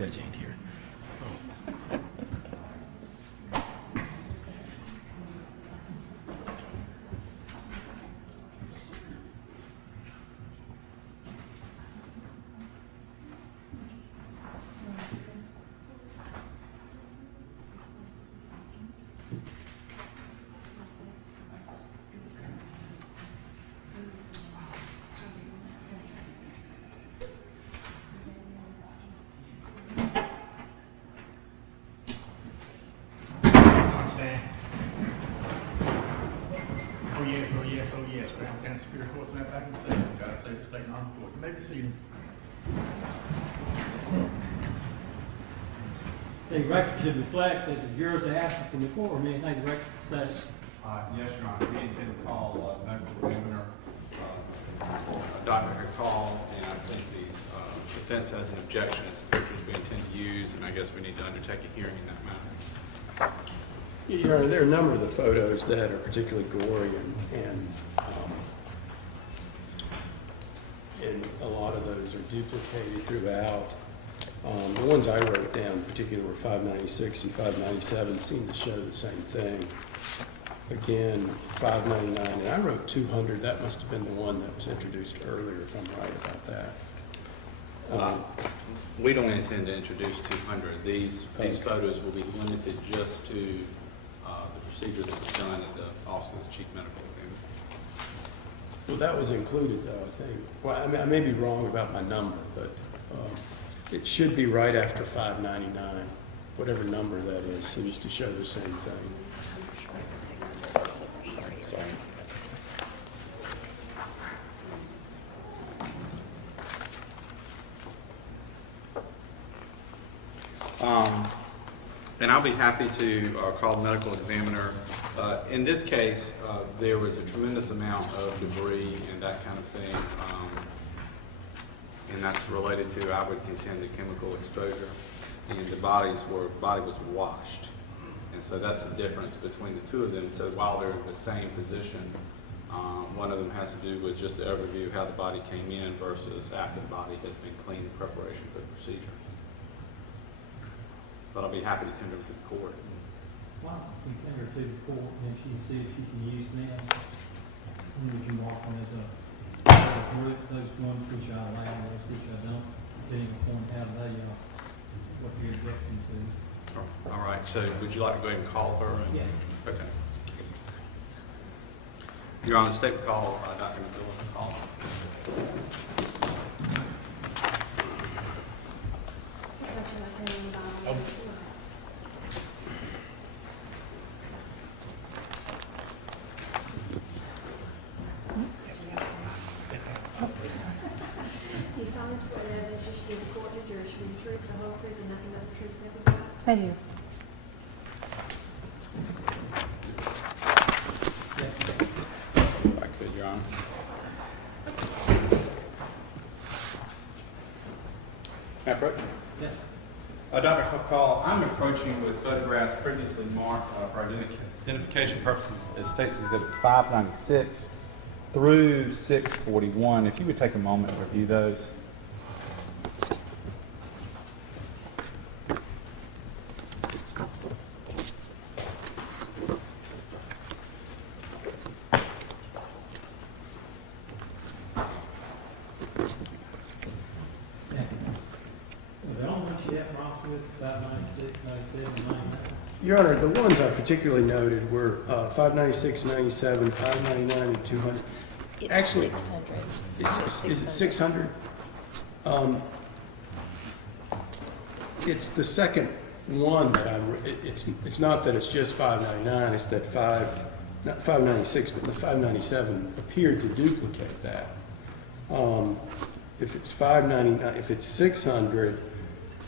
Judge ain't here. The record should reflect that the jurors are absent from the courtroom. Anything the record states. Yes, Your Honor. We intend to call medical examiner Dr. Haikal, and I think the defense has an objection as to pictures we intend to use, and I guess we need to undertake a hearing in that matter. Your Honor, there are a number of the photos that are particularly gory, and a lot of those are duplicated throughout. The ones I wrote down in particular were 596 and 597, seem to show the same thing. Again, 599, and I wrote 200. That must have been the one that was introduced earlier, if I'm right about that. We don't intend to introduce 200. These photos will be limited just to the procedure that was done at the Office of the Chief Medical Examiner. Well, that was included, though, I think. Well, I may be wrong about my number, but it should be right after 599, whatever number that is, seems to show the same thing. And I'll be happy to call the medical examiner. In this case, there was a tremendous amount of debris and that kind of thing, and that's related to, I would contend, the chemical exposure. And the body was washed, and so that's the difference between the two of them. So while they're in the same position, one of them has to do with just the overview of how the body came in versus after the body has been cleaned in preparation for the procedure. But I'll be happy to tender them to the court. Why don't we tender to the court and she can see if she can use them? And would you mark them as a group, those ones which I allow, those which I don't, depending upon how they, what you're objecting to. All right, so would you like to go ahead and call her? Yes. Okay. Your Honor, state the call, Dr. Nabila Haikal. Do you solemnly swear that evidence you should give the court and the jury should be the truth, the whole truth, and nothing but the truth, so help you God? I do. If I could, Your Honor. May I approach? Yes. Dr. Haikal, I'm approaching with photographs previously marked for identification purposes as State's Exhibit 596 through 641. If you would take a moment to review those. Your Honor, the ones I particularly noted were 596, 97, 599, and 200. It's Actually, 600. Is it 600? It's the second one that it's not that it's just 599, it's that not 596, but the 597 appeared to duplicate that. If it's 599, if it's 600,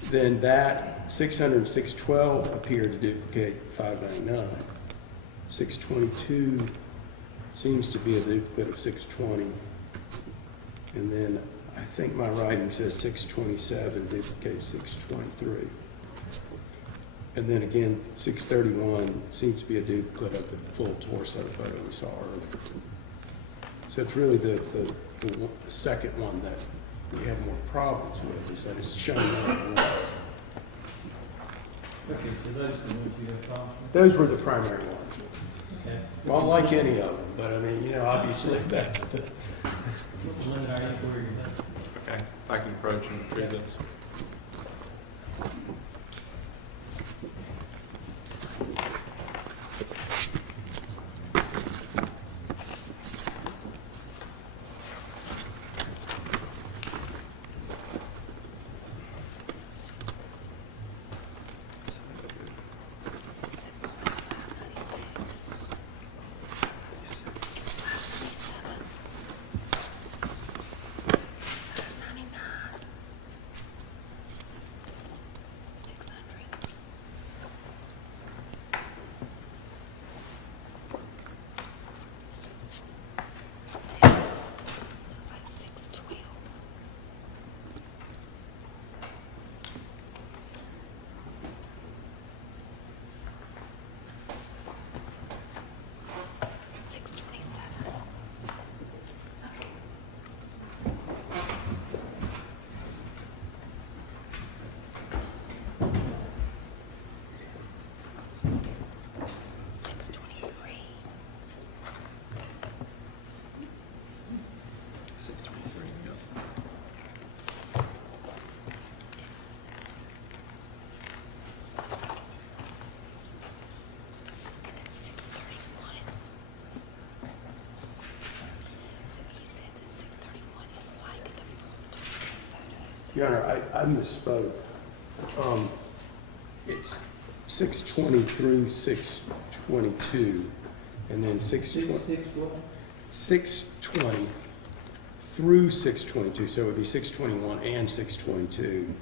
then that 600 and 612 appear to duplicate 599. 622 seems to be a duplicate of 620. And then I think my writing says 627 duplicates 623. And then again, 631 seems to be a duplicate of the full torso photo we saw earlier. So it's really the second one that we have more problems with, is that it's shown more than once. Okay, so those are the ones you have problems with? Those were the primary ones. Okay. Well, I like any of them, but I mean, obviously that's the, We'll limit our inquiry to that. Okay, if I can approach and retrieve those. Your Honor, I misspoke. It's 620 through 622, and then 620. 620 through 622, so it would be 621 and 622.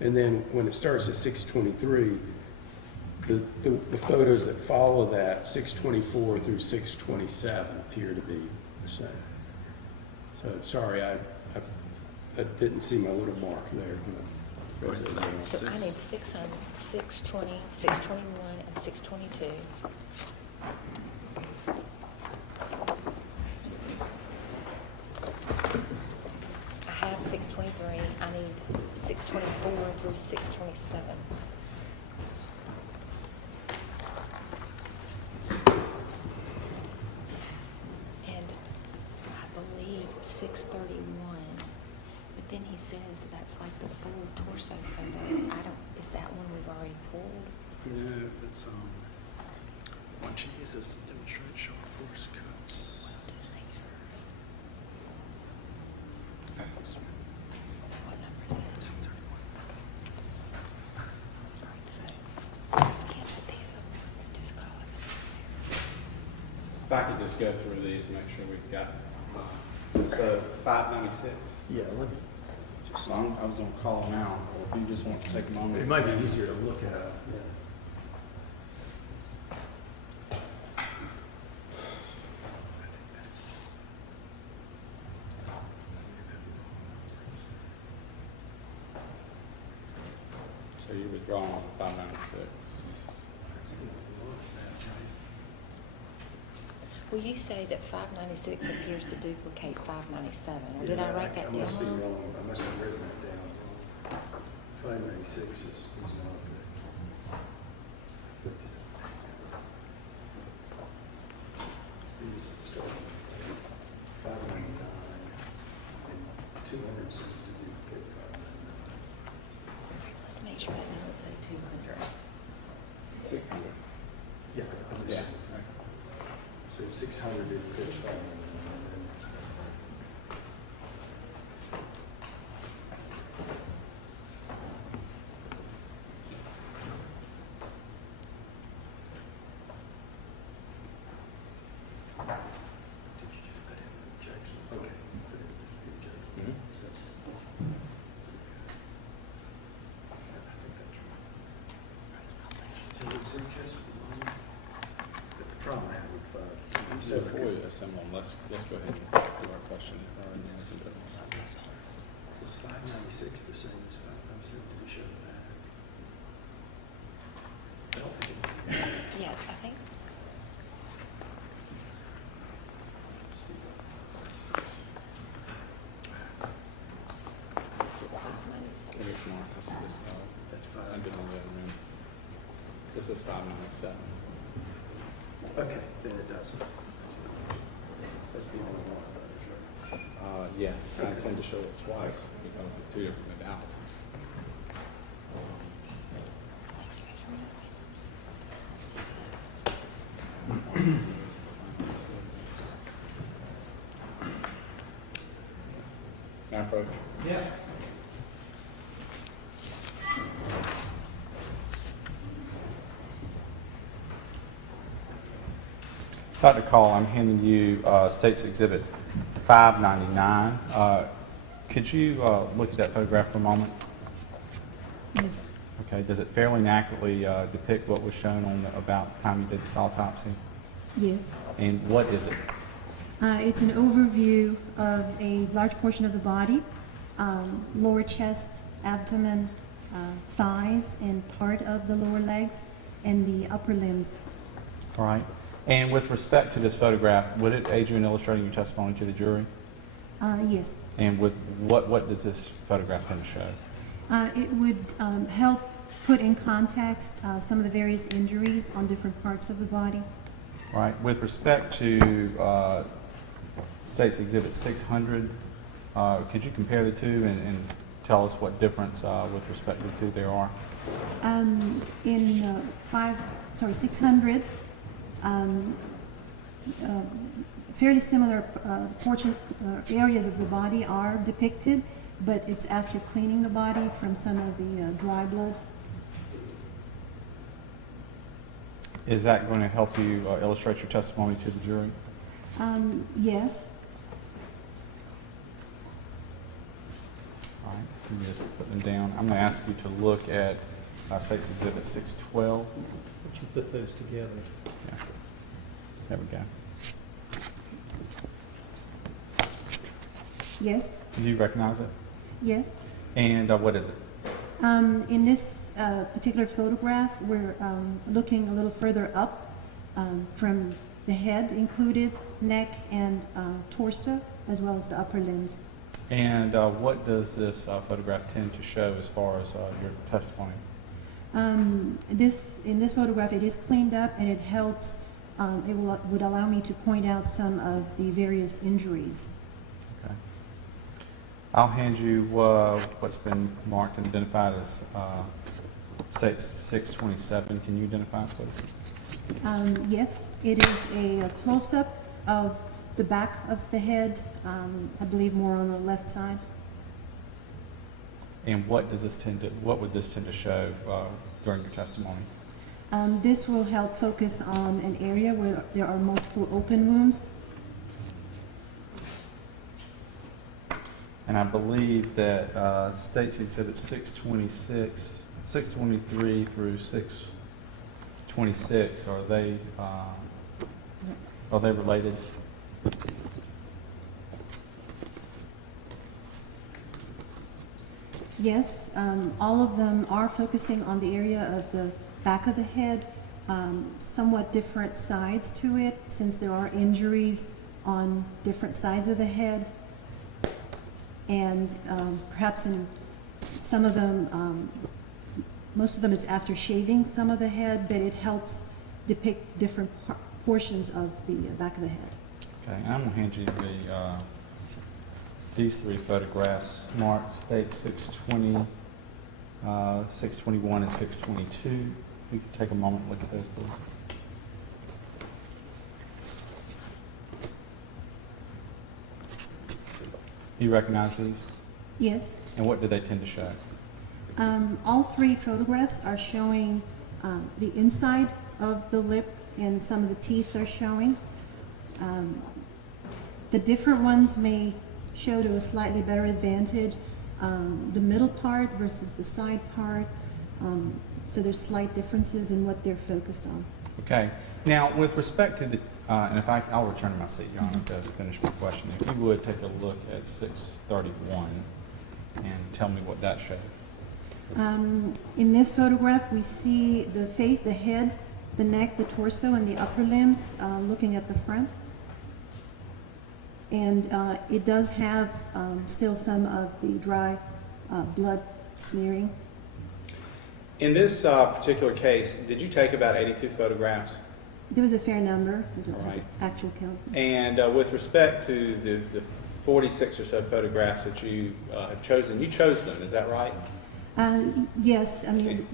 And then when it starts at 623, the photos that follow that, 624 through 627, appear to be the same. So, sorry, I didn't see my little mark there. So I need 600, 620, 621, and 622. I have 623. I need 624 through 627. And I believe 631. But then he says that's like the full torso photo. Is that one we've already pulled? No, it's why don't you use this to demonstrate short force cuts? Just make sure. That's this one. What number is that? 631. All right, so scan up these other ones. Just call it. If I could just go through these and make sure we've got, so 596. Yeah, let me just. So I was gonna call them out, or if you just want to take a moment. It might be easier to look at. Yeah. So you're withdrawing on 596. Well, you say that 596 appears to duplicate 597, or did I write that down I must be wrong? wrong. I must have written that down. 596 is not good. These start 599 and 200 says to duplicate 599. All right, let's make sure that doesn't say 200. 600. Yeah. Yeah. So 600 duplicates 599. So before we assemble them, let's go ahead and do our question. Was 596 the same as 597? Did we show that? I don't think it. Yeah, I think. Here's Mark. This, That's I did on the other end. says 597. Okay, then it does. That's the only one. Yes, I intend to show it twice because of two different modalities. Can I approach? Yeah. Dr. Call, I'm handing you State's Exhibit 599. Could you look at that photograph for a moment? Yes. Okay, does it fairly and accurately depict what was shown on about the time you did this autopsy? Yes. And what is it? It's an overview of a large portion of the body, lower chest, abdomen, thighs, and part of the lower legs, and the upper limbs. All right. And with respect to this photograph, would it aid you in illustrating your testimony to the jury? Yes. And with what does this photograph tend to show? It would help put in context some of the various injuries on different parts of the body. All right. With respect to State's Exhibit 600, could you compare the two and tell us what difference with respect to the two there are? In 600, fairly similar areas of the body are depicted, but it's after cleaning the body from some of the dry blood. Is that going to help you illustrate your testimony to the jury? Yes. All right, let me just put them down. I'm going to ask you to look at State's Exhibit 612. Would you put those together? Yeah. There we go. Yes. Do you recognize it? Yes. And what is it? In this particular photograph, we're looking a little further up from the head included, neck and torso, as well as the upper limbs. And what does this photograph tend to show as far as your testimony? In this photograph, it is cleaned up, and it helps. Would allow me to point out some of the various injuries. Okay. I'll hand you what's been marked and identified as State's 627. Can you identify it, please? Yes, it is a close-up of the back of the head, I believe more on the left side. And what does this what would this tend to show during your testimony? This will help focus on an area where there are multiple open wounds. And I believe that State's Exhibit 626, 623 through 626, are they related? Yes, all of them are focusing on the area of the back of the head, somewhat different sides to it, since there are injuries on different sides of the head. And perhaps in some of them, most of them it's after shaving some of the head, but it helps depict different portions of the back of the head. Okay, and I'm going to hand you these three photographs marked State 620, 621, and 622. We can take a moment and look at those, please. You recognize these? Yes. And what do they tend to show? All three photographs are showing the inside of the lip, and some of the teeth are showing. The different ones may show to a slightly better advantage the middle part versus the side part. So there's slight differences in what they're focused on. Okay. Now, with respect to the, and if I'll return to my seat, Your Honor, to finish my question. If you would take a look at 631 and tell me what that shows. In this photograph, we see the face, the head, the neck, the torso, and the upper limbs looking at the front. And it does have still some of the dry blood smearing. In this particular case, did you take about 82 photographs? There was a fair number, I don't have Right. the actual count. And with respect to the 46 or so photographs that you have chosen, you chose them, is that right? Yes, I mean,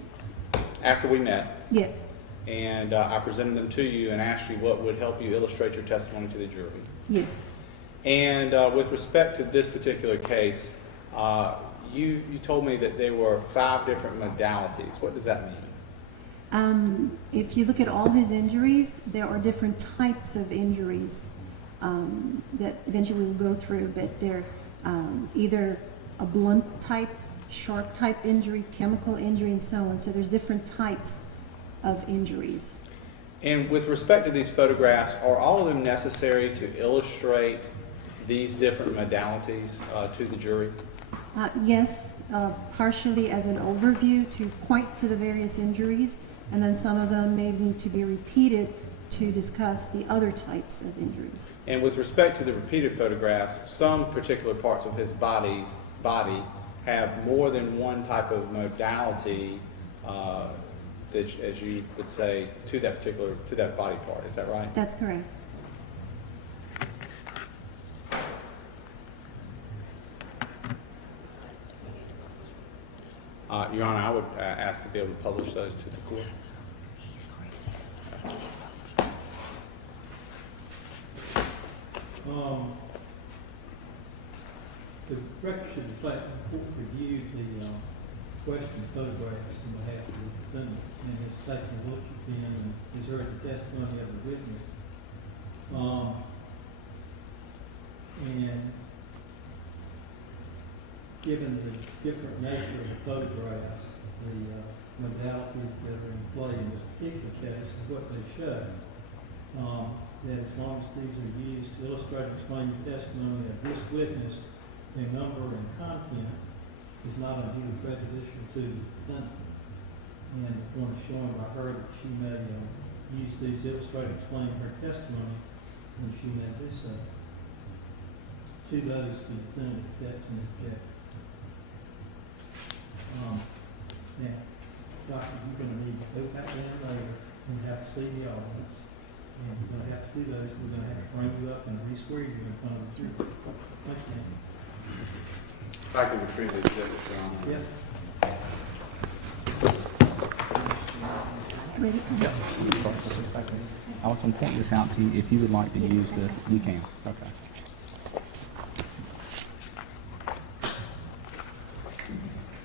After we met, yes, and I presented them to you and asked you what would help you illustrate your testimony to the jury. yes. And with respect to this particular case, you told me that there were 5 different modalities. What does that mean? If you look at all his injuries, there are different types of injuries that eventually we'll go through, but they're either a blunt type, sharp type injury, chemical injury, and so on. So there's different types of injuries. And with respect to these photographs, are all of them necessary to illustrate these different modalities to the jury? Yes, partially as an overview to point to the various injuries, and then some of them may need to be repeated to discuss the other types of injuries. And with respect to the repeated photographs, some particular parts of his body have more than one type of modality, that, as you would say, to that body part. Is that right? That's correct. Your Honor, I would ask to be able to publish those to the court. The record should reflect the court reviewed the question photographs on behalf of the defendant and has taken a look at them and has heard the testimony of the witness. And given the different nature of the photographs, the modalities that are in play in this particular case, is what they show. That as long as these are used to illustrate and explain the testimony of this witness, their number and content is not unduly prejudicial to the defendant. And the point is showing by her that she may use these to illustrate and explain her testimony when she may do so. To those the defendant accepts and objects. Now, Doctor, you're going to need to go back down later and have to see the audience. And we're going to have to do those. We're going to have to bring you up and re-swear you in front of the jury. Thank you. If I could retrieve the exhibit, Your Honor. Yes. Ready? Just a second. I was going to point this out to you. If you would like to use this, you can. Okay.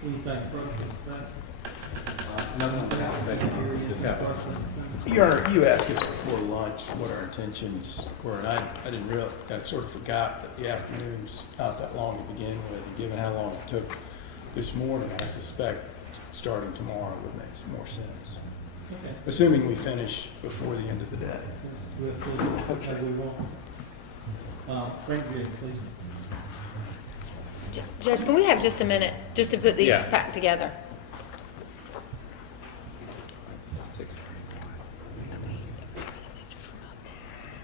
What do you think, brother? Just have Your Honor, you asked us before lunch what our intentions were, and I didn't realize, I sort of forgot that the afternoon's not that long to begin with, and given how long it took this morning, I suspect starting tomorrow would make some more sense. Okay. Assuming we finish before the end of the day. We'll see. Okay, we won't. Frank, please. Judge, can we have just a minute just to put these Yeah. back together? This is 6:31.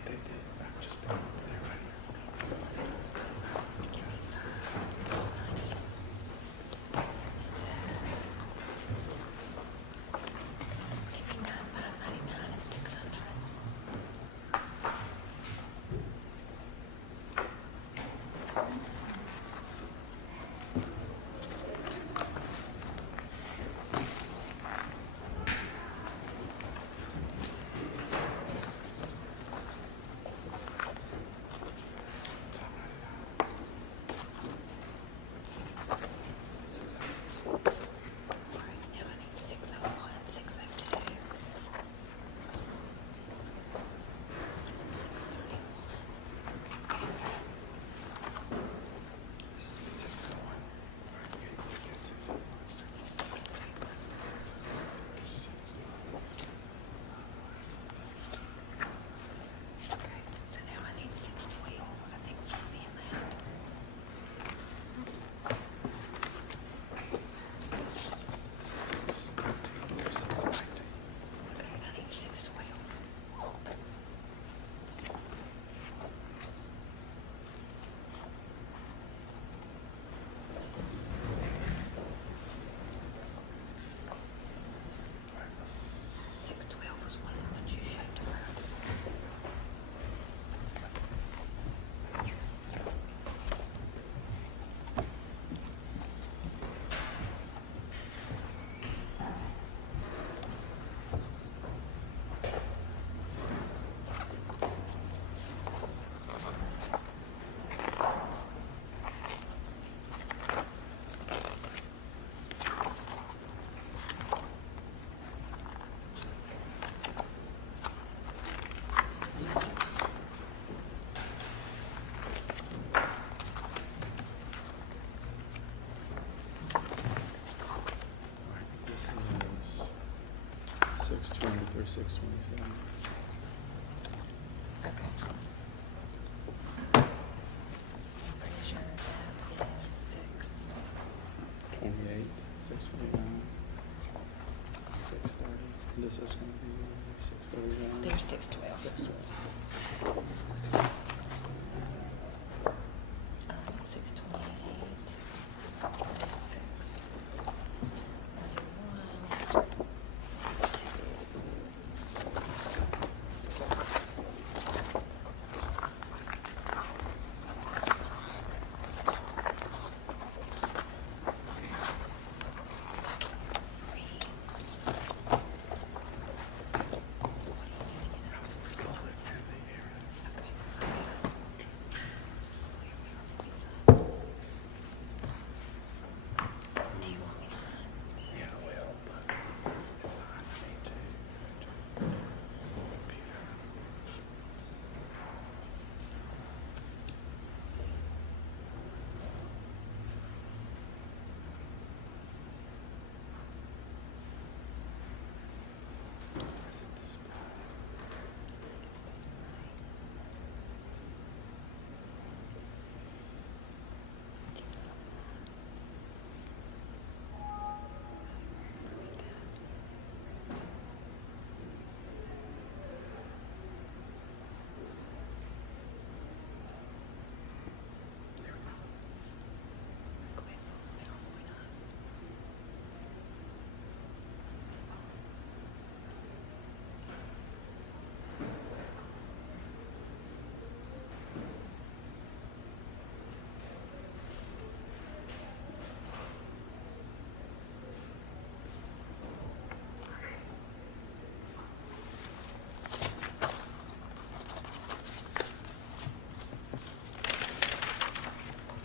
They did. I'm just putting it there right here. 627. Okay. I'm pretty sure that is 28, 629, 630. This is going to be 631. there's 612. 628, 36, 91, 2. Do you want me to run? Yeah, well, but it's fine. I need to. Computer. Is it display? It's just right.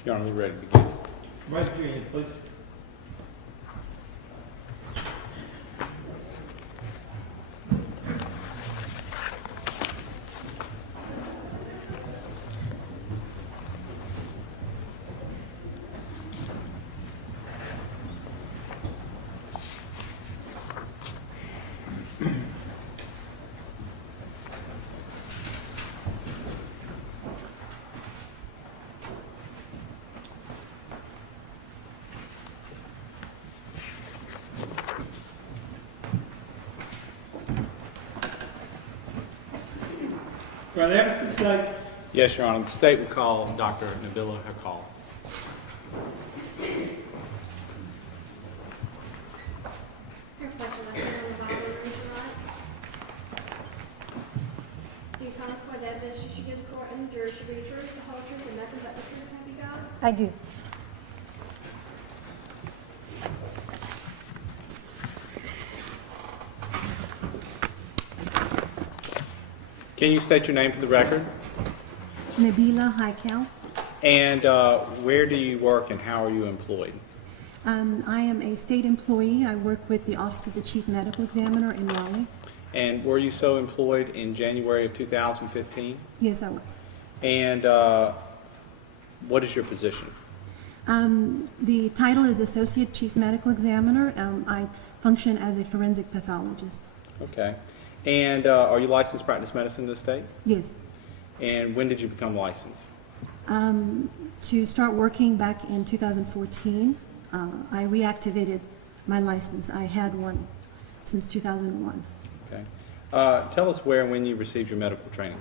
Your Honor, we're ready to begin. Raise your hand, please. Are there evidence for the state? Yes, Your Honor. The state will call Dr. Nabila Haikal. Your question, I can only Bible, raise your right. Do you solemnly swear that evidence you should give the court and the jury should be the truth, the whole truth, and nothing but the truth, so help you God? I do. Can you state your name for the record? Nabila Haikal. And where do you work and how are you employed? I am a state employee. I work with the Office of the Chief Medical Examiner in Raleigh. And were you so employed in January of 2015? Yes, I was. And what is your position? The title is Associate Chief Medical Examiner. I function as a forensic pathologist. Okay. And are you licensed to practice medicine in the state? Yes. And when did you become licensed? To start working back in 2014, I reactivated my license. I had one since 2001. Okay. Tell us where and when you received your medical training.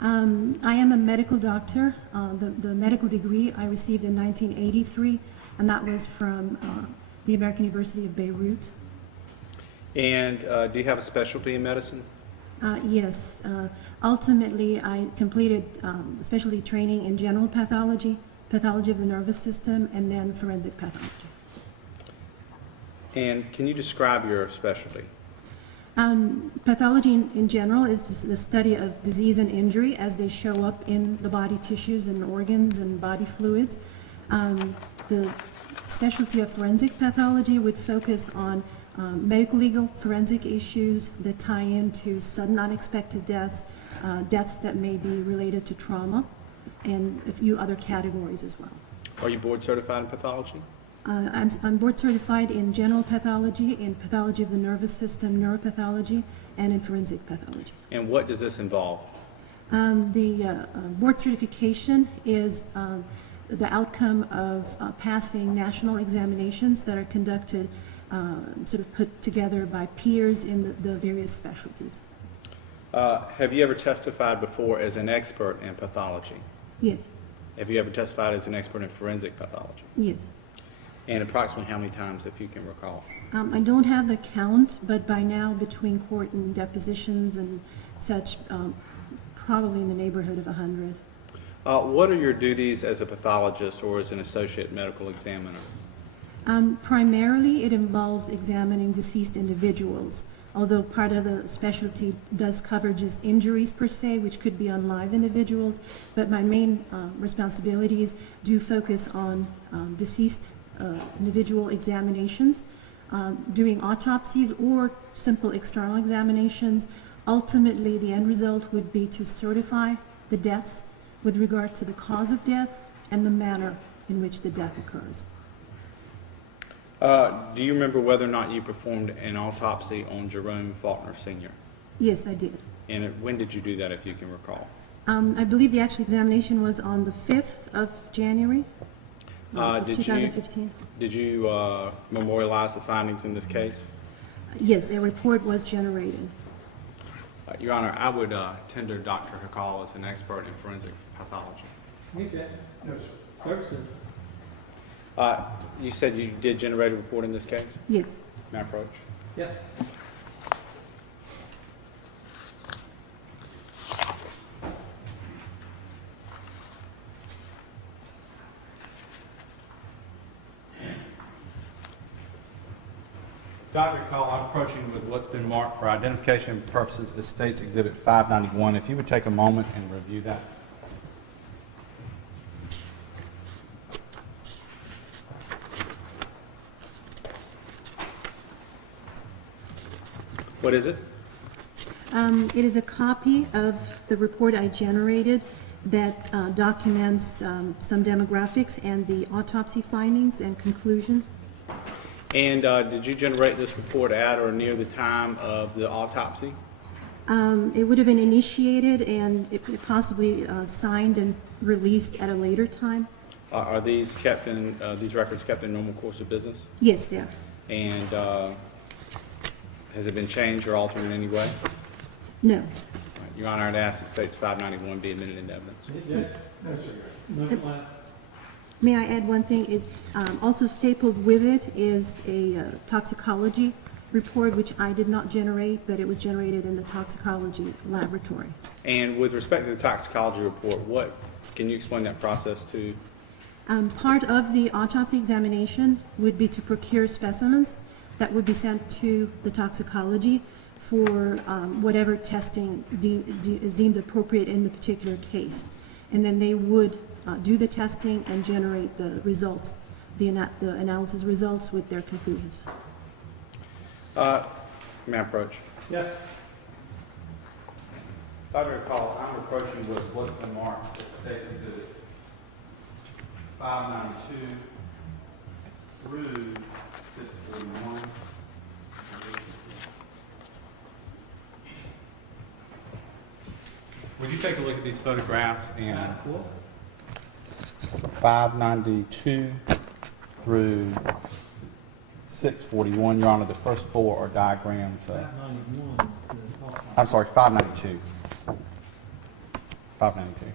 I am a medical doctor. The medical degree I received in 1983, and that was from the American University of Beirut. And do you have a specialty in medicine? Yes. Ultimately, I completed specialty training in general pathology, pathology of the nervous system, and then forensic pathology. And can you describe your specialty? Pathology in general is just the study of disease and injury as they show up in the body tissues and organs and body fluids. The specialty of forensic pathology would focus on medical legal forensic issues that tie into sudden unexpected deaths, deaths that may be related to trauma, and a few other categories as well. Are you board certified in pathology? I'm board certified in general pathology, in pathology of the nervous system, neuropathology, and in forensic pathology. And what does this involve? The board certification is the outcome of passing national examinations that are conducted, sort of put together by peers in the various specialties. Have you ever testified before as an expert in pathology? Yes, Have you ever testified as an expert in forensic pathology? yes. And approximately how many times, if you can recall? I don't have the count, but by now, between court and depositions and such, probably in the neighborhood of 100. What are your duties as a pathologist or as an associate medical examiner? Primarily, it involves examining deceased individuals, although part of the specialty does cover just injuries per se, which could be on live individuals, but my main responsibilities do focus on deceased individual examinations, doing autopsies or simple external examinations. Ultimately, the end result would be to certify the deaths with regard to the cause of death and the manner in which the death occurs. Do you remember whether or not you performed an autopsy on Jerome Faulkner Sr.? Yes, I did. And when did you do that, if you can recall? I believe the actual examination was on the 5th of January of Did 2015. Did you memorialize the findings in this case? Yes, a report was generated. Your Honor, I would tender Dr. Haikal as an expert in forensic pathology. Okay. No, sir. Clerk, sir. You said you did generate a report in this case? Yes. May I approach? Yes. Dr. Haikal, I'm approaching with what's been marked for identification purposes as State's Exhibit 591. If you would take a moment and review that. What is it? It is a copy of the report I generated that documents some demographics and the autopsy findings and conclusions. And did you generate this report at or near the time of the autopsy? It would have been initiated and it possibly signed and released at a later time. Are these kept in these records kept in normal course of business? Yes, they are. And has it been changed or altered in any way? No. Your Honor, I'd ask that States 591 be admitted into evidence. No, sir. No, May I add one thing? Is also stapled with it is a toxicology report, which I did not generate, but it was generated in the toxicology laboratory. And with respect to the toxicology report, can you explain that process to? Part of the autopsy examination would be to procure specimens that would be sent to the toxicology for whatever testing is deemed appropriate in the particular case. And then they would do the testing and generate the results, the analysis results with their conclusions. May I approach? yes. Dr. Haikal, I'm approaching with what's been marked as States Exhibit 592 through 641. Would you take a look at these photographs and 592 through 641, Your Honor, the first four are diagrams. 591 is the autopsy. I'm sorry, 592. 592.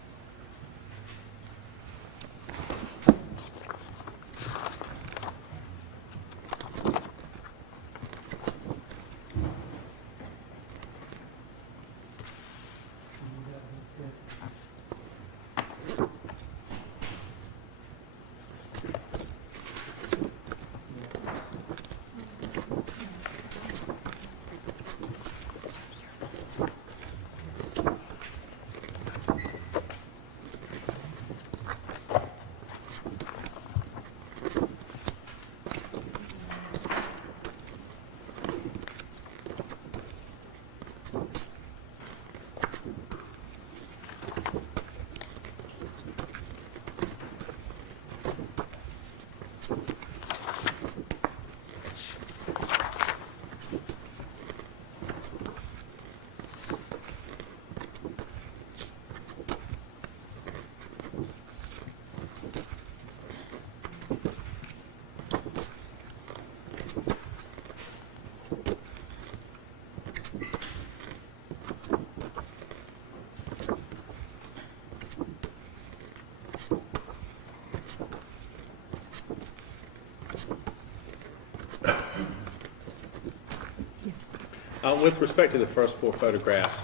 With respect to the first 4 photographs,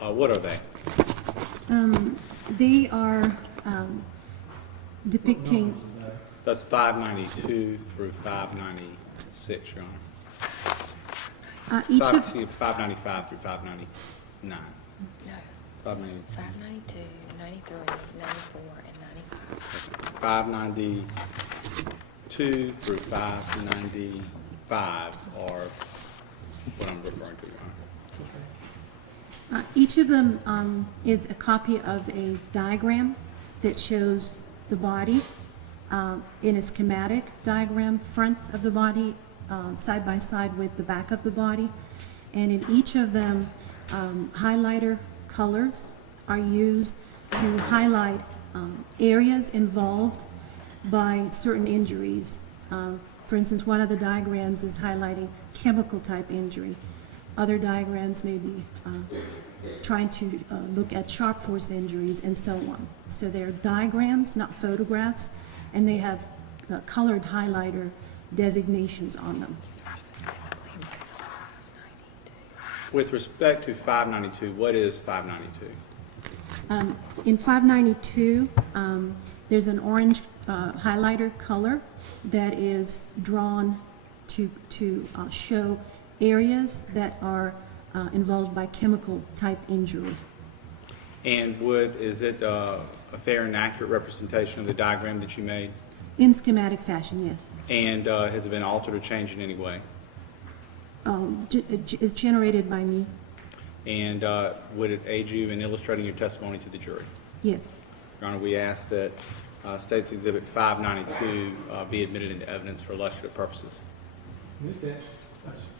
what are they? They are depicting, That's 592 through 596, Your Honor. each of, 595 through 599. No, 590 592, 93, 94, and 95. 592 through 595 are what I'm referring to, Your Honor. each of them is a copy of a diagram that shows the body in a schematic diagram, front of the body, side by side with the back of the body. And in each of them, highlighter colors are used to highlight areas involved by certain injuries. For instance, one of the diagrams is highlighting chemical type injury. Other diagrams may be trying to look at sharp force injuries and so on. So they're diagrams, not photographs, and they have colored highlighter designations on them. With respect to 592, what is 592? In 592, there's an orange highlighter color that is drawn to show areas that are involved by chemical type injury. And is it a fair and accurate representation of the diagram that you made? In schematic fashion, yes. And has it been altered or changed in any way? Is generated by me, And would it aid you in illustrating your testimony to the jury? yes. Your Honor, we ask that State's Exhibit 592 be admitted into evidence for illustrative purposes. Ms. Dash,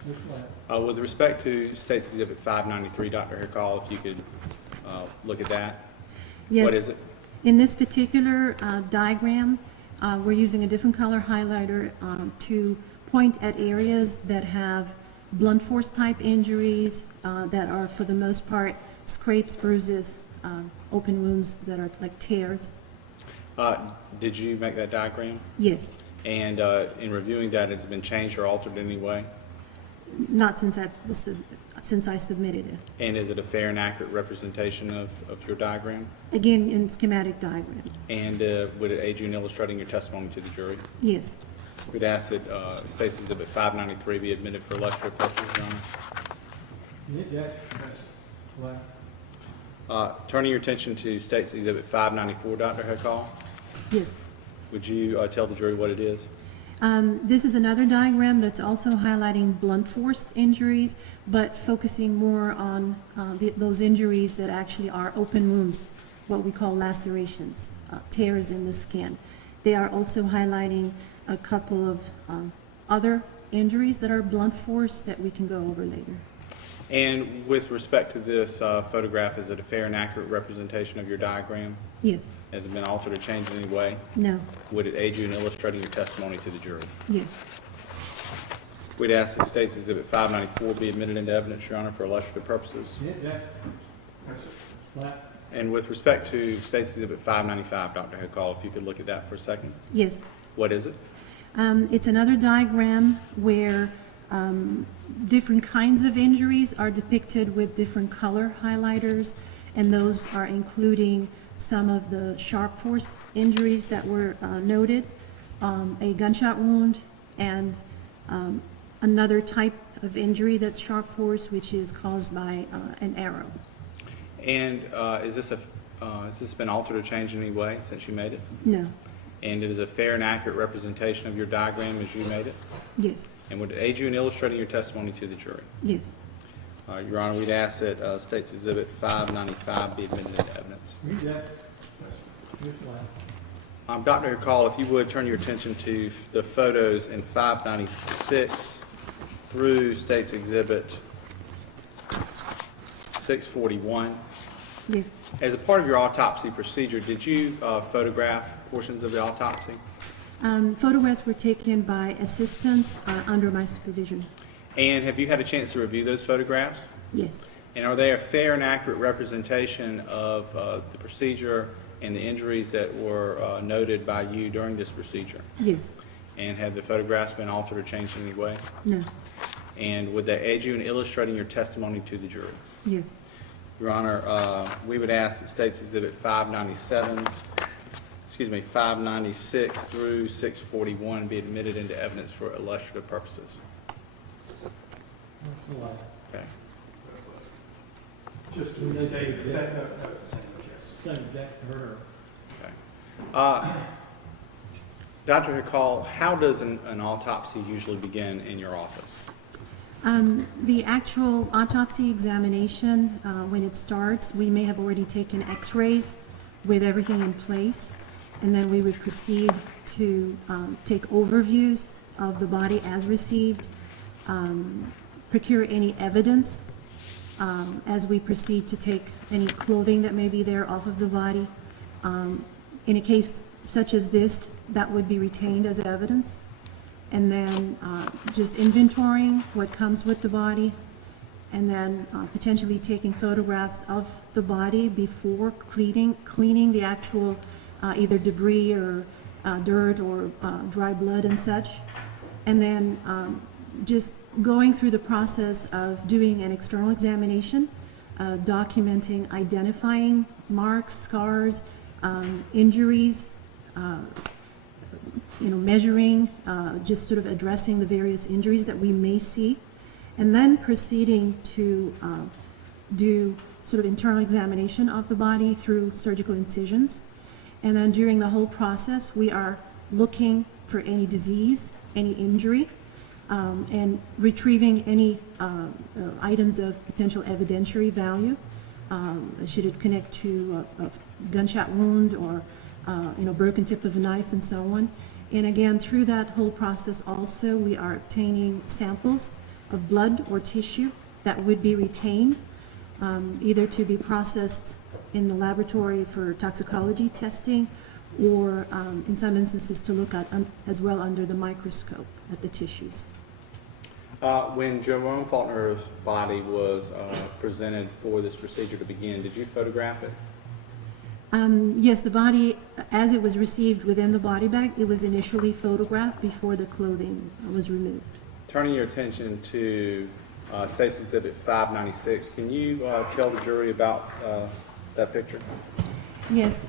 Ms. Black. With respect to State's Exhibit 593, Dr. Haikal, if you could look at that. Yes. What is it? In this particular diagram, we're using a different color highlighter to point at areas that have blunt force type injuries that are, for the most part, scrapes, bruises, open wounds that are like tears. Did you make that diagram? Yes. And in reviewing that, has it been changed or altered in any way? Not since I submitted it. And is it a fair and accurate representation of your diagram? Again, in schematic diagram. And would it aid you in illustrating your testimony to the jury? Yes. We'd ask that State's Exhibit 593 be admitted for illustrative purposes, Your Honor. Ms. Dash, Ms. Black. Turning your attention to State's Exhibit 594, Dr. Haikal, Yes. would you tell the jury what it is? This is another diagram that's also highlighting blunt force injuries, but focusing more on those injuries that actually are open wounds, what we call lacerations, tears in the skin. They are also highlighting a couple of other injuries that are blunt force that we can go over later. And with respect to this photograph, is it a fair and accurate representation of your diagram? Yes. Has it been altered or changed in any way? No. Would it aid you in illustrating your testimony to the jury? Yes. We'd ask that State's Exhibit 594 be admitted into evidence, Your Honor, for illustrative purposes. Ms. Dash, Ms. Black. And with respect to State's Exhibit 595, Dr. Haikal, if you could look at that for a second. Yes. What is it? It's another diagram where different kinds of injuries are depicted with different color highlighters, and those are including some of the sharp force injuries that were noted, a gunshot wound, and another type of injury that's sharp force, which is caused by an arrow. And has this been altered or changed in any way since you made it? No. And it is a fair and accurate representation of your diagram as you made it? Yes. And would it aid you in illustrating your testimony to the jury? Yes. Your Honor, we'd ask that State's Exhibit 595 be admitted into evidence. Ms. Dash, Ms. Black. Dr. Haikal, if you would turn your attention to the photos in 596 through State's Exhibit 641. Yes. As a part of your autopsy procedure, did you photograph portions of the autopsy? Photographs were taken by assistants under my supervision. And have you had a chance to review those photographs? Yes. And are they a fair and accurate representation of the procedure and the injuries that were noted by you during this procedure? Yes. And have the photographs been altered or changed in any way? No. And would they aid you in illustrating your testimony to the jury? Yes. Your Honor, we would ask that State's Exhibit 596 through 641 be admitted into evidence for illustrative purposes. Okay. Just to restate, the same, yes. Same object to her. Okay. Dr. Haikal, how does an autopsy usually begin in your office? The actual autopsy examination, when it starts, we may have already taken x-rays with everything in place, and then we would proceed to take overviews of the body as received, procure any evidence as we proceed to take any clothing that may be there off of the body. In a case such as this, that would be retained as evidence. And then just inventorying what comes with the body, and then potentially taking photographs of the body before cleaning the actual either debris or dirt or dry blood and such. And then just going through the process of doing an external examination, documenting, identifying marks, scars, injuries, measuring, just sort of addressing the various injuries that we may see, and then proceeding to do sort of internal examination of the body through surgical incisions. And then during the whole process, we are looking for any disease, any injury, and retrieving any items of potential evidentiary value. Should it connect to a gunshot wound or broken tip of a knife and so on. And again, through that whole process also, we are obtaining samples of blood or tissue that would be retained, either to be processed in the laboratory for toxicology testing, or in some instances to look at as well under the microscope at the tissues. When Jerome Faulkner's body was presented for this procedure to begin, did you photograph it? Yes, the body, as it was received within the body bag, it was initially photographed before the clothing was removed. Turning your attention to State's Exhibit 596, can you tell the jury about that picture? Yes.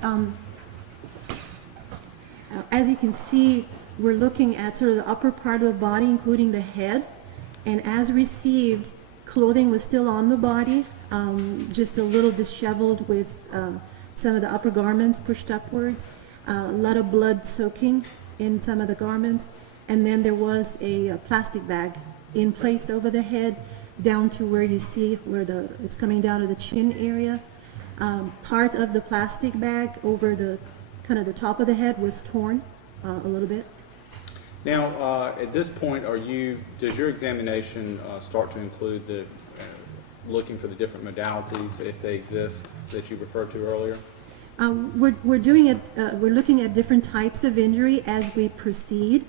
As you can see, we're looking at sort of the upper part of the body, including the head. And as received, clothing was still on the body, just a little disheveled with some of the upper garments pushed upwards, a lot of blood soaking in some of the garments, and then there was a plastic bag in place over the head down to where you see where it's coming down to the chin area. Part of the plastic bag over the kind of the top of the head was torn a little bit. Now, at this point, does your examination start to include the looking for the different modalities, if they exist, that you referred to earlier? We're doing it. We're looking at different types of injury as we proceed.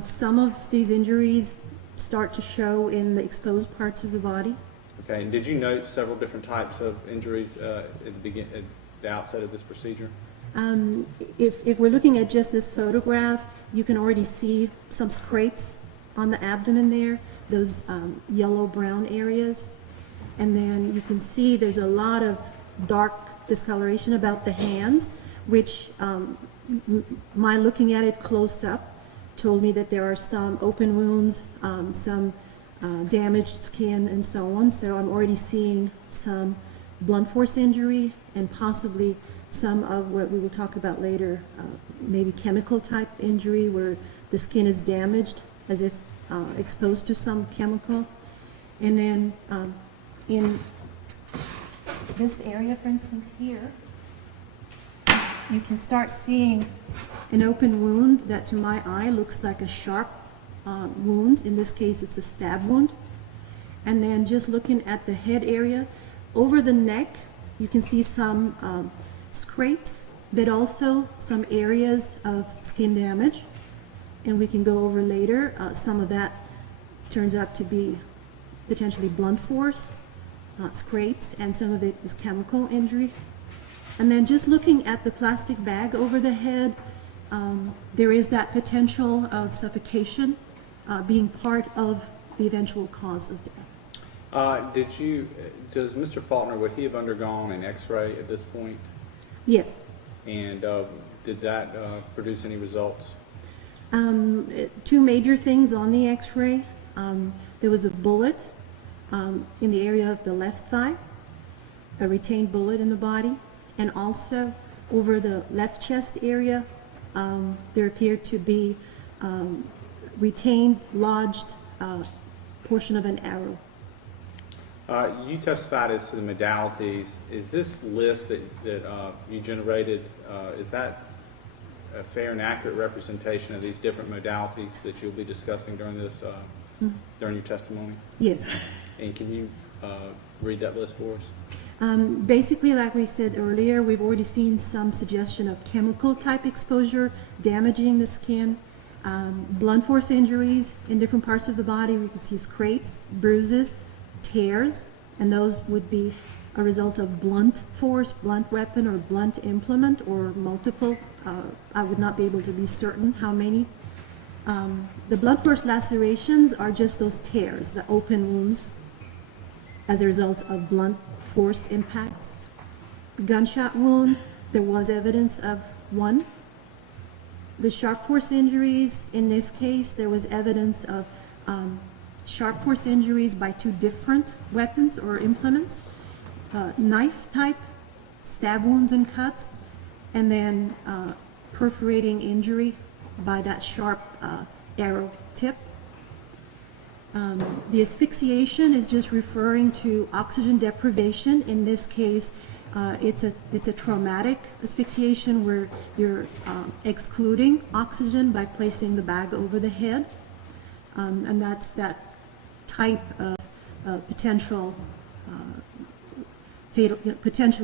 Some of these injuries start to show in the exposed parts of the body. Okay. And did you note several different types of injuries at the outset of this procedure? If we're looking at just this photograph, you can already see some scrapes on the abdomen there, those yellow-brown areas. And then you can see there's a lot of dark discoloration about the hands, which my looking at it close up told me that there are some open wounds, some damaged skin, and so on. So I'm already seeing some blunt force injury and possibly some of what we will talk about later, maybe chemical type injury where the skin is damaged as if exposed to some chemical. And then in this area, for instance, here, you can start seeing an open wound that to my eye looks like a sharp wound. In this case, it's a stab wound. And then just looking at the head area, over the neck, you can see some scrapes, but also some areas of skin damage. And we can go over later. Some of that turns out to be potentially blunt force scrapes, and some of it is chemical injury. And then just looking at the plastic bag over the head, there is that potential of suffocation being part of the eventual cause of death. Does Mr. Faulkner, would he have undergone an x-ray at this point? Yes. And did that produce any results? Two major things on the x-ray. There was a bullet in the area of the left thigh, a retained bullet in the body, and also over the left chest area, there appeared to be retained, lodged portion of an arrow. You testified as to the modalities. Is this list that you generated, is that a fair and accurate representation of these different modalities that you'll be discussing during this, during your testimony? Yes. And can you read that list for us? Basically, like we said earlier, we've already seen some suggestion of chemical type exposure damaging the skin. Blunt force injuries in different parts of the body. We can see scrapes, bruises, tears, and those would be a result of blunt force, blunt weapon, or blunt implement, or multiple. I would not be able to be certain how many. The blunt force lacerations are just those tears, the open wounds as a result of blunt force impacts. Gunshot wound, there was evidence of one. The sharp force injuries, in this case, there was evidence of sharp force injuries by two different weapons or implements, knife type, stab wounds and cuts, and then perforating injury by that sharp arrow tip. The asphyxiation is just referring to oxygen deprivation. In this case, it's a traumatic asphyxiation where you're excluding oxygen by placing the bag over the head, and that's that type of potentially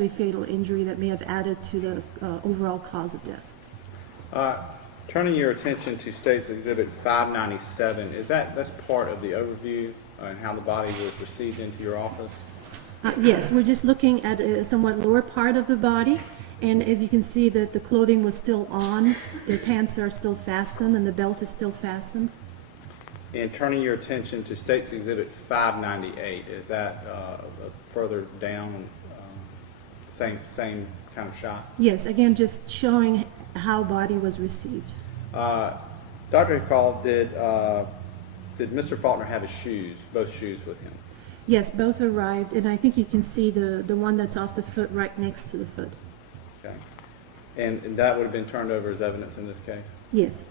fatal injury that may have added to the overall cause of death. Turning your attention to State's Exhibit 597, that's part of the overview and how the body was received into your office? Yes, we're just looking at a somewhat lower part of the body, and as you can see that the clothing was still on, the pants are still fastened, and the belt is still fastened. And turning your attention to State's Exhibit 598, is that further down, same kind of shot? Yes, again, just showing how body was received. Dr. Haikal, did Mr. Faulkner have his shoes, both shoes with him? Yes, both arrived, and I think you can see the one that's off the foot right next to the foot. Okay. And that would have been turned over as evidence in this case? Yes.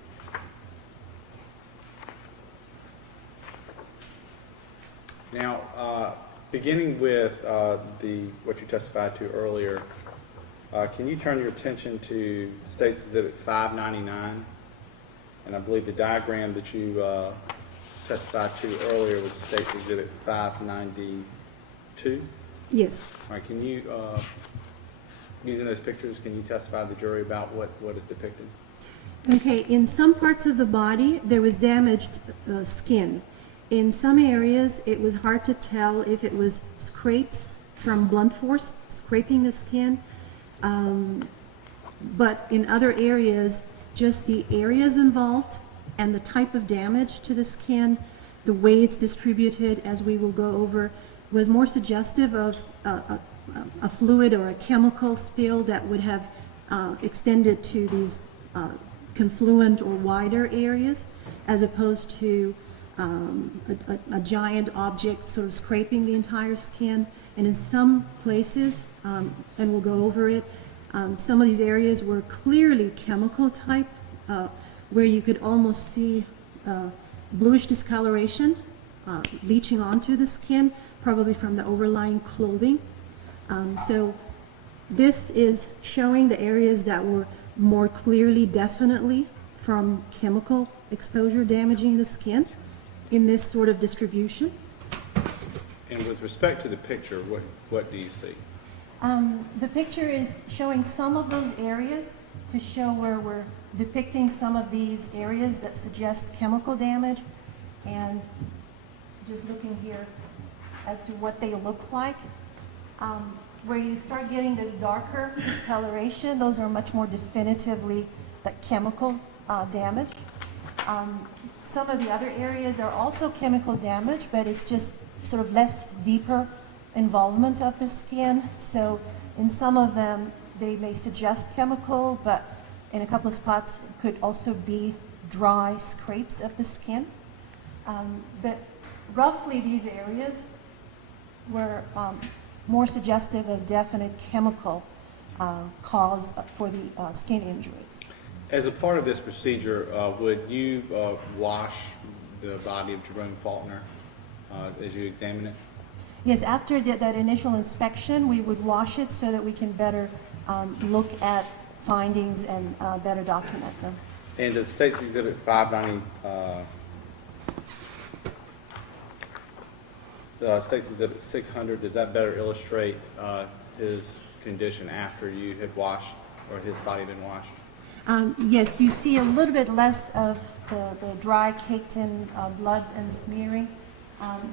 Now, beginning with what you testified to earlier, can you turn your attention to State's Exhibit 599? And I believe the diagram that you testified to earlier was State's Exhibit 592? Yes. All right, can you, using those pictures, can you testify to the jury about what is depicted? Okay, in some parts of the body, there was damaged skin. In some areas, it was hard to tell if it was scrapes from blunt force, scraping the skin. But in other areas, just the areas involved and the type of damage to the skin, the way it's distributed, as we will go over, was more suggestive of a fluid or a chemical spill that would have extended to these confluent or wider areas, as opposed to a giant object sort of scraping the entire skin. And in some places, and we'll go over it, some of these areas were clearly chemical type, where you could almost see bluish discoloration leaching onto the skin, probably from the overlying clothing. So this is showing the areas that were more clearly, definitely from chemical exposure damaging the skin in this sort of distribution. And with respect to the picture, what do you see? The picture is showing some of those areas to show where we're depicting some of these areas that suggest chemical damage, and just looking here as to what they look like. Where you start getting this darker discoloration, those are much more definitively the chemical damage. some of the other areas are also chemical damage, but it's just sort of less deeper involvement of the skin. So in some of them, they may suggest chemical, but in a couple of spots, it could also be dry scrapes of the skin. But roughly these areas were more suggestive of definite chemical cause for the skin injuries. As a part of this procedure, would you wash the body of Jerome Faulkner as you examine it? Yes, after that initial inspection, we would wash it so that we can better look at findings and better document them. And does State's Exhibit 590, State's Exhibit 600, does that better illustrate his condition after you had washed, or his body had been washed? Yes, you see a little bit less of the dry, caked in blood and smearing.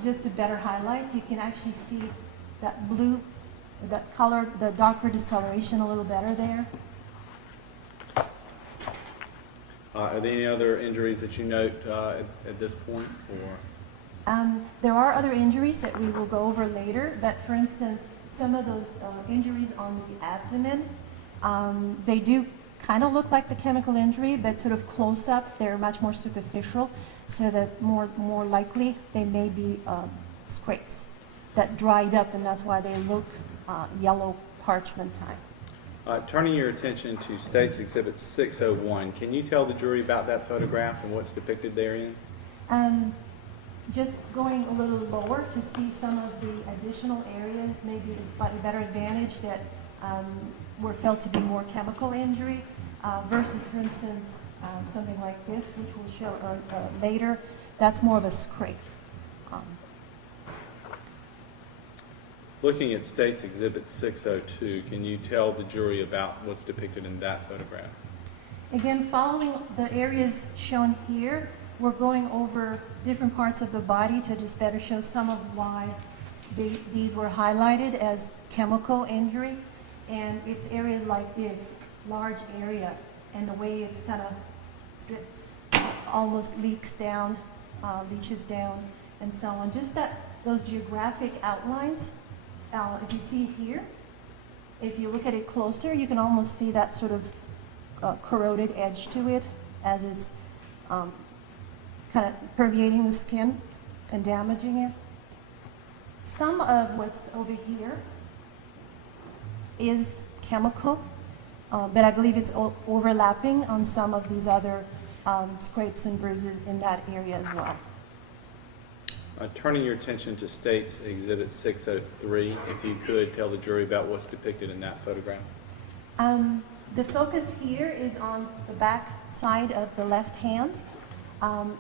Just to better highlight, you can actually see that blue, that color, the darker discoloration a little better there. Are there any other injuries that you note at this point, or? There are other injuries that we will go over later, but for instance, some of those injuries on the abdomen, they do kind of look like the chemical injury, but sort of close up, they're much more superficial, so that more likely they may be scrapes that dried up, and that's why they look yellow parchment type. Turning your attention to State's Exhibit 601, can you tell the jury about that photograph and what's depicted therein? Just going a little lower to see some of the additional areas, maybe a slightly better advantage that were felt to be more chemical injury versus, for instance, something like this, which we'll show later. That's more of a scrape. Looking at State's Exhibit 602, can you tell the jury about what's depicted in that photograph? Again, following the areas shown here, we're going over different parts of the body to just better show some of why these were highlighted as chemical injury. And it's areas like this, large area, and the way it's kind of almost leaks down, leaches down, and so on. Just that, those geographic outlines, if you see here, if you look at it closer, you can almost see that sort of corroded edge to it as it's kind of permeating the skin and damaging it. Some of what's over here is chemical, but I believe it's overlapping on some of these other scrapes and bruises in that area as well. Turning your attention to State's Exhibit 603, if you could tell the jury about what's depicted in that photograph. The focus here is on the back side of the left hand.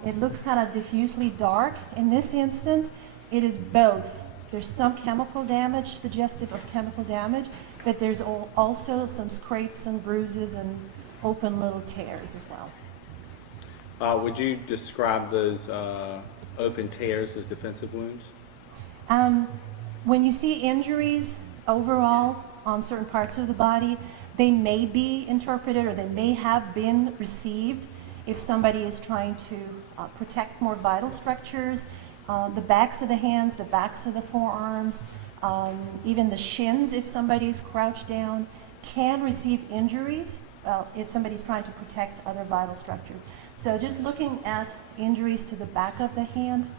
It looks kind of diffusely dark. In this instance, it is both. There's some chemical damage, suggestive of chemical damage, but there's also some scrapes and bruises and open little tears as well. Would you describe those open tears as defensive wounds? When you see injuries overall on certain parts of the body, they may be interpreted or they may have been received if somebody is trying to protect more vital structures. The backs of the hands, the backs of the forearms, even the shins, if somebody's crouched down, can receive injuries if somebody's trying to protect other vital structures. So just looking at injuries to the back of the hand,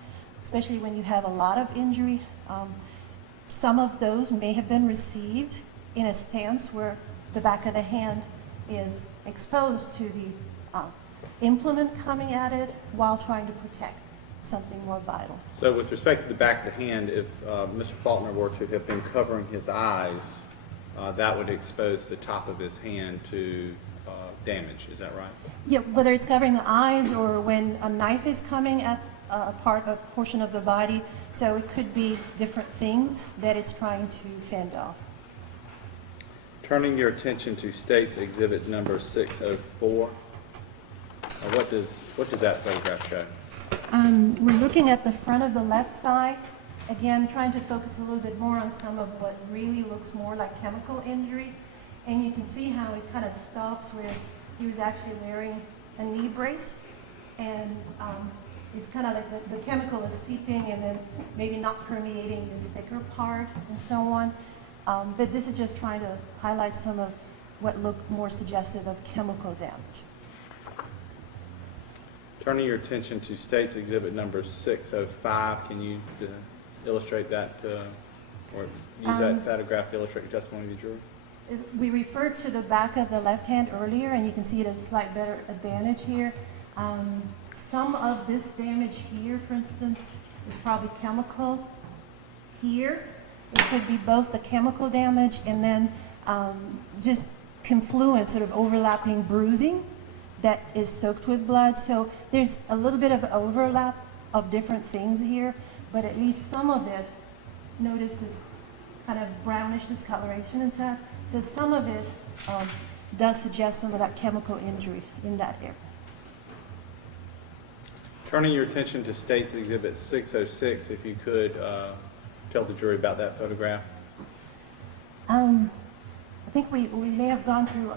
especially when you have a lot of injury, some of those may have been received in a stance where the back of the hand is exposed to the implement coming at it while trying to protect something more vital. So with respect to the back of the hand, if Mr. Faulkner were to have been covering his eyes, that would expose the top of his hand to damage, is that right? Yeah, whether it's covering the eyes or when a knife is coming at a portion of the body, so it could be different things that it's trying to fend off. Turning your attention to State's Exhibit number 604, what does that photograph show? We're looking at the front of the left thigh, again trying to focus a little bit more on some of what really looks more like chemical injury. And you can see how it kind of stops where he was actually wearing a knee brace. And it's kind of like the chemical is seeping and then maybe not permeating this thicker part and so on. But this is just trying to highlight some of what look more suggestive of chemical damage. Turning your attention to State's Exhibit number 605, can you illustrate that, or use that photograph to illustrate your testimony to the jury? We referred to the back of the left hand earlier, and you can see it as a slight better advantage here. Some of this damage here, for instance, is probably chemical here. It could be both the chemical damage and then just confluent, sort of overlapping bruising that is soaked with blood. So there's a little bit of overlap of different things here, but at least some of it, notice this kind of brownish discoloration and such. So some of it does suggest some of that chemical injury in that area. Turning your attention to State's Exhibit 606, if you could tell the jury about that photograph. I think we may have gone through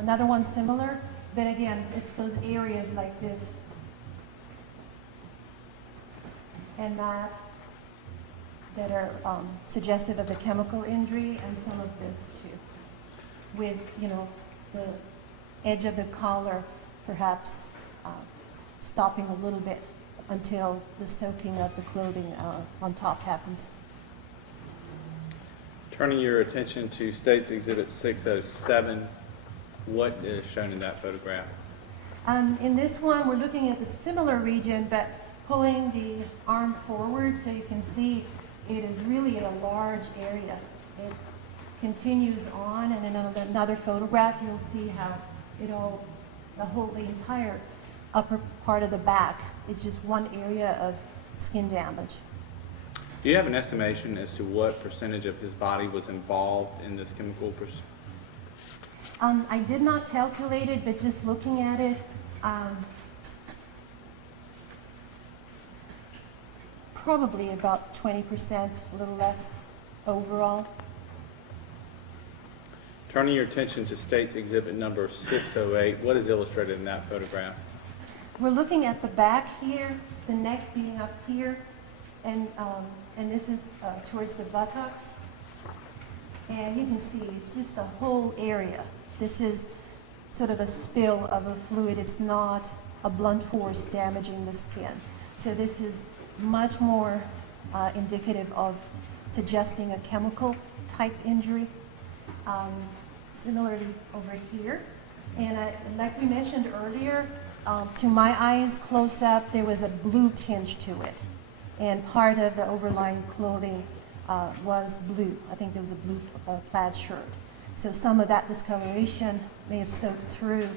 another one similar, but again, it's those areas like this and that are suggestive of the chemical injury, and some of this too, with, you know, the edge of the collar perhaps stopping a little bit until the soaking of the clothing on top happens. Turning your attention to State's Exhibit 607, what is shown in that photograph? In this one, we're looking at the similar region, but pulling the arm forward so you can see it is really in a large area. It continues on, and in another photograph, you'll see how the entire upper part of the back is just one area of skin damage. Do you have an estimation as to what percentage of his body was involved in this chemical process? I did not calculate it, but just looking at it, probably about 20%, a little less overall. Turning your attention to State's Exhibit number 608, what is illustrated in that photograph? We're looking at the back here, the neck being up here, and this is towards the buttocks. And you can see it's just a whole area. This is sort of a spill of a fluid. It's not a blunt force damaging the skin. So this is much more indicative of suggesting a chemical type injury. Similarly over here. And like we mentioned earlier, to my eyes close up, there was a blue tinge to it. And part of the overlying clothing was blue. I think there was a blue plaid shirt. So some of that discoloration may have soaked through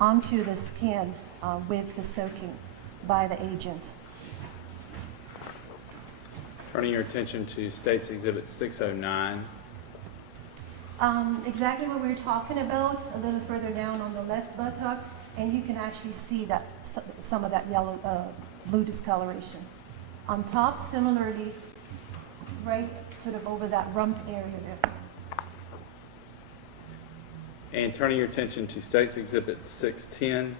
onto the skin with the soaking by the agent. Turning your attention to State's Exhibit 609. Exactly what we were talking about, a little further down on the left buttock, and you can actually see that some of that yellow, blue discoloration. On top, similarly, right sort of over that rump area there. And turning your attention to State's Exhibit 610.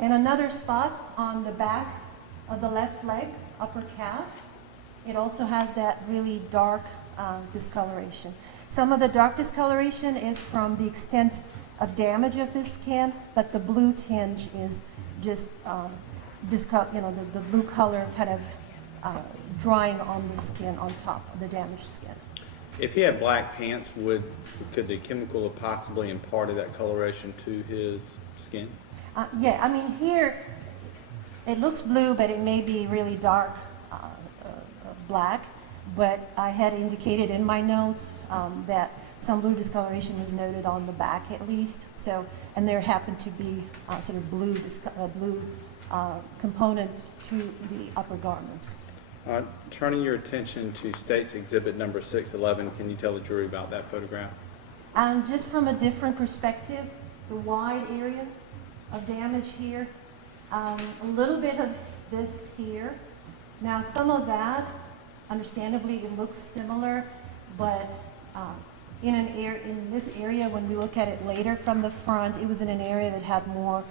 And another spot on the back of the left leg, upper calf. It also has that really dark discoloration. Some of the dark discoloration is from the extent of damage of this skin, but the blue tinge is just the blue color kind of drying on the skin on top of the damaged skin. If he had black pants, could the chemical have possibly imparted that coloration to his skin? Yeah, I mean here it looks blue, but it may be really dark black. But I had indicated in my notes that some blue discoloration was noted on the back at least. So, and there happened to be sort of blue component to the upper garments. Turning your attention to State's Exhibit number 611, can you tell the jury about that photograph? Just from a different perspective, the wide area of damage here, a little bit of this here. Now some of that, understandably, it looks similar, but in this area, when we look at it later from the front, it was in an area that had more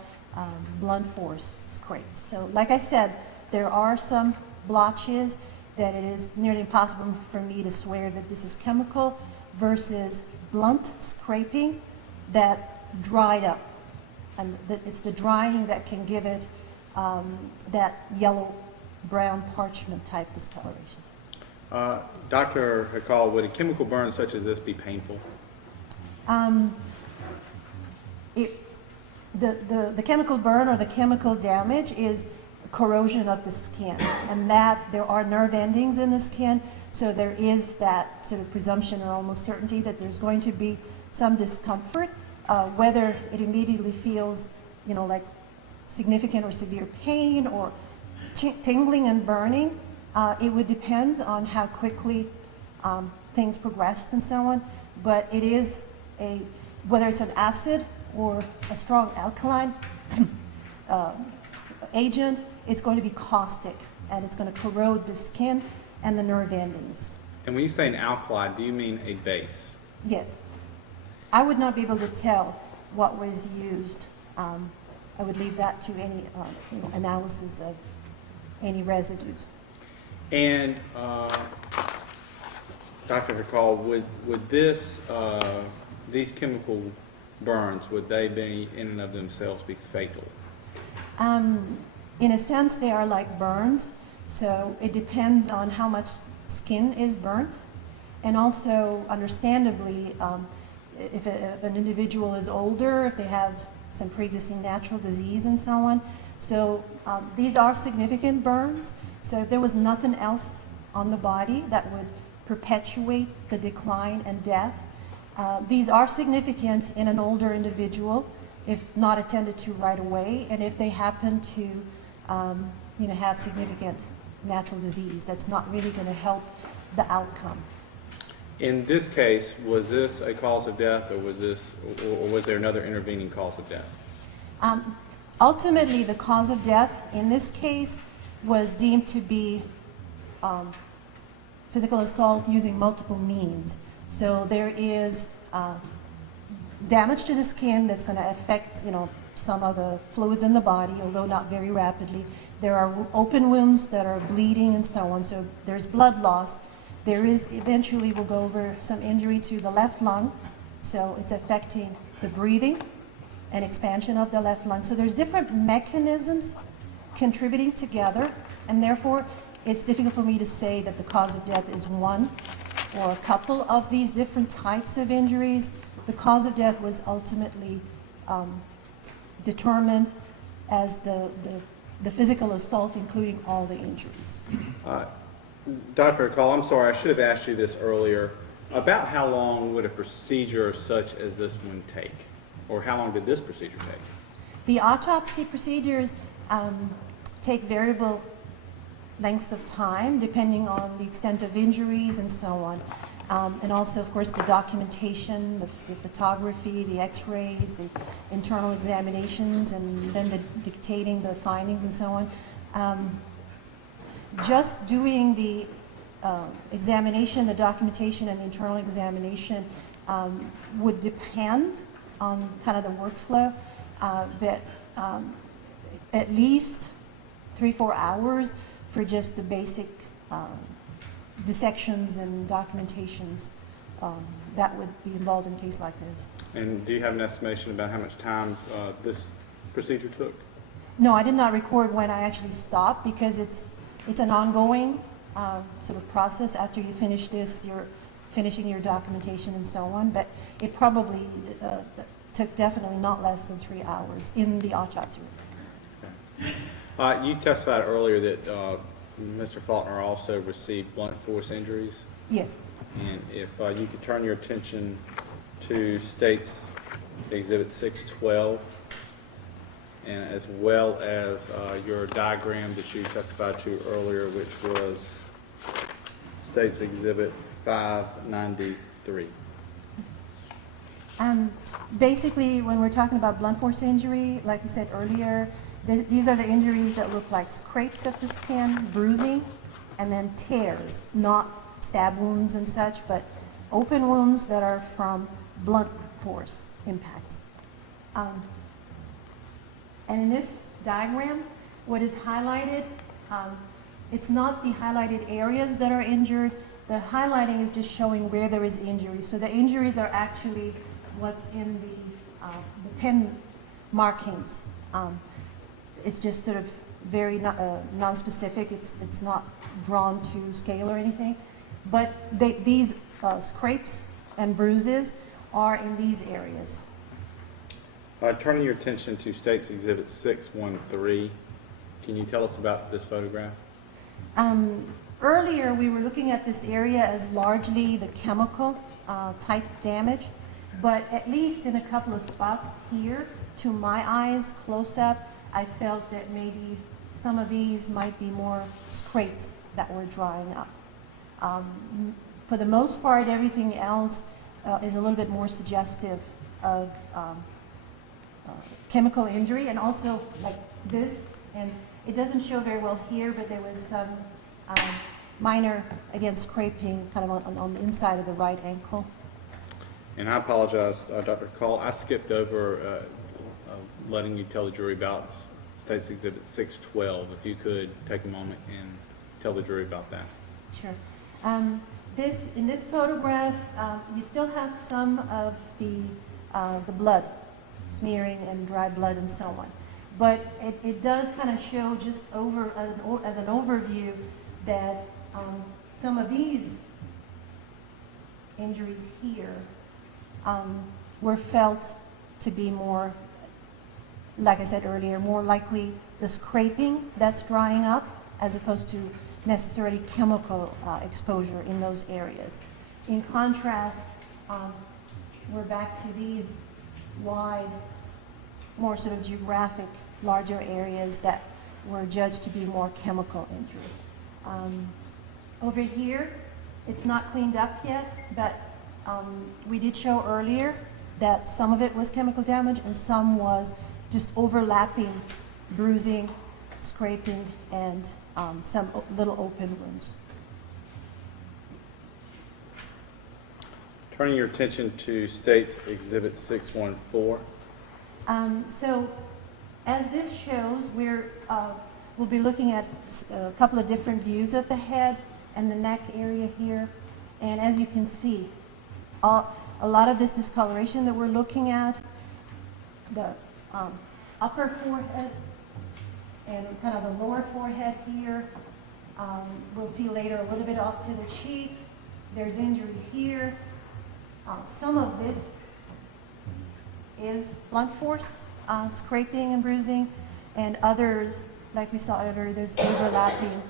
blunt force scrapes. So like I said, there are some blotches that it is nearly impossible for me to swear that this is chemical versus blunt scraping that dried up. And it's the drying that can give it that yellow-brown parchment type discoloration. Dr. Haikal, would a chemical burn such as this be painful? The chemical burn or the chemical damage is corrosion of the skin, and that there are nerve endings in the skin, so there is that sort of presumption and almost certainty that there's going to be some discomfort, whether it immediately feels, like significant or severe pain or tingling and burning. It would depend on how quickly things progressed and so on, but it is whether it's an acid or a strong alkaline agent, it's going to be caustic and it's going to corrode the skin and the nerve endings. And when you say an alkali, do you mean a base? Yes. I would not be able to tell what was used. I would leave that to any analysis of any residues. And Dr. Haikal, would these chemical burns, would they be in and of themselves be fatal? In a sense, they are like burns, so it depends on how much skin is burnt, and also, understandably, if an individual is older, if they have some pre-existing natural disease and so on. So these are significant burns. So if there was nothing else on the body that would perpetuate the decline and death, these are significant in an older individual if not attended to right away, and if they happen to have significant natural disease, that's not really going to help the outcome. In this case, was this a cause of death, or was there another intervening cause of death? Ultimately, the cause of death in this case was deemed to be physical assault using multiple means. So there is damage to the skin that's going to affect, some of the fluids in the body, although not very rapidly. There are open wounds that are bleeding and so on. So there's blood loss. There is eventually, we'll go over some injury to the left lung. So it's affecting the breathing and expansion of the left lung. So there's different mechanisms contributing together, and therefore it's difficult for me to say that the cause of death is one or a couple of these different types of injuries. The cause of death was ultimately determined as the physical assault, including all the injuries. Dr. Haikal, I'm sorry, I should have asked you this earlier. About how long would a procedure such as this one take? Or how long did this procedure take? The autopsy procedures take variable lengths of time depending on the extent of injuries and so on. And also, of course, the documentation, the photography, the x-rays, the internal examinations, and then the dictating the findings and so on. Just doing the examination, the documentation, and the internal examination would depend on kind of the workflow, but at least 3-4 hours for just the basic dissections and documentations that would be involved in a case like this. And do you have an estimation about how much time this procedure took? No, I did not record when I actually stopped, because it's an ongoing sort of process. After you finish this, you're finishing your documentation and so on, but it probably took definitely not less than 3 hours in the autopsy room. You testified earlier that Mr. Faulkner also received blunt force injuries. Yes. And if you could turn your attention to State's Exhibit 612, and as well as your diagram that you testified to earlier, which was State's Exhibit 593. Basically, when we're talking about blunt force injury, like we said earlier, these are the injuries that look like scrapes of the skin, bruising, and then tears, not stab wounds and such, but open wounds that are from blunt force impacts. And in this diagram, what is highlighted, it's not the highlighted areas that are injured. The highlighting is just showing where there is injury. So the injuries are actually what's in the pen markings. It's just sort of very non-specific. It's not drawn to scale or anything. But these scrapes and bruises are in these areas. Turning your attention to State's Exhibit 613, can you tell us about this photograph? Earlier, we were looking at this area as largely the chemical type damage, but at least in a couple of spots here, to my eyes, close up, I felt that maybe some of these might be more scrapes that were drying up. For the most part, everything else is a little bit more suggestive of chemical injury, and also like this, and it doesn't show very well here, but there was some minor, again, scraping kind of on the inside of the right ankle. And I apologize, Dr. Call, I skipped over letting you tell the jury about State's Exhibit 612. If you could take a moment and tell the jury about that. Sure. In this photograph, you still have some of the blood smearing and dry blood and so on. But it does kind of show just as an overview that some of these injuries here were felt to be more, like I said earlier, more likely the scraping that's drying up as opposed to necessarily chemical exposure in those areas. In contrast, we're back to these wide, more sort of geographic, larger areas that were judged to be more chemical injury. Over here, it's not cleaned up yet, but we did show earlier that some of it was chemical damage and some was just overlapping bruising, scraping, and some little open wounds. Turning your attention to State's Exhibit 614. So, as this shows, we'll be looking at a couple of different views of the head and the neck area here. And as you can see, a lot of this discoloration that we're looking at, the upper forehead and kind of the lower forehead here. We'll see later a little bit off to the cheeks. There's injury here. Some of this is blunt force, scraping and bruising, and others, like we saw earlier, there's overlapping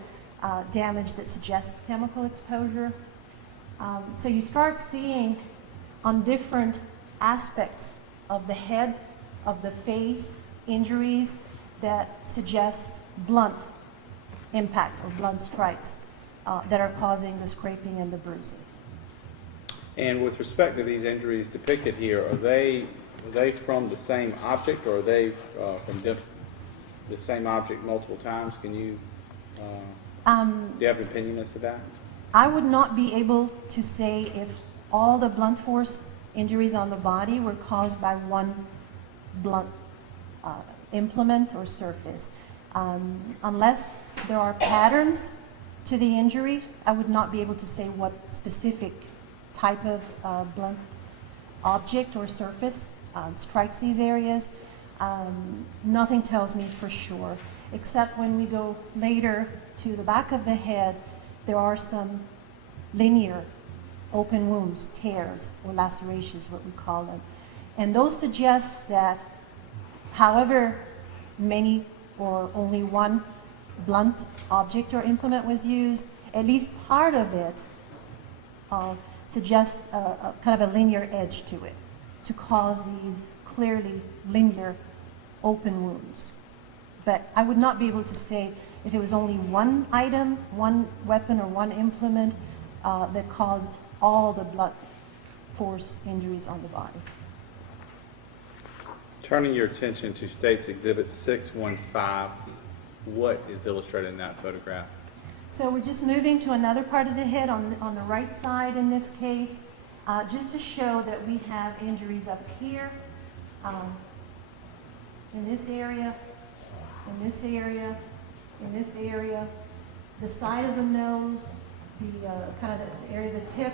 damage that suggests chemical exposure. So you start seeing on different aspects of the head, of the face, injuries that suggest blunt impact or blunt strikes that are causing the scraping and the bruising. And with respect to these injuries depicted here, are they from the same object, or are they from the same object multiple times? Can you, do you have an opinion as to that? I would not be able to say if all the blunt force injuries on the body were caused by one blunt implement or surface. Unless there are patterns to the injury, I would not be able to say what specific type of blunt object or surface strikes these areas. Nothing tells me for sure, except when we go later to the back of the head, there are some linear open wounds, tears, or lacerations, what we call them. And those suggest that however many or only one blunt object or implement was used, at least part of it suggests kind of a linear edge to it to cause these clearly linear open wounds. But I would not be able to say if it was only one item, one weapon, or one implement that caused all the blunt force injuries on the body. Turning your attention to State's Exhibit 615, what is illustrated in that photograph? So we're just moving to another part of the head on the right side in this case, just to show that we have injuries up here, in this area, in this area, the side of the nose, the kind of the area of the tip,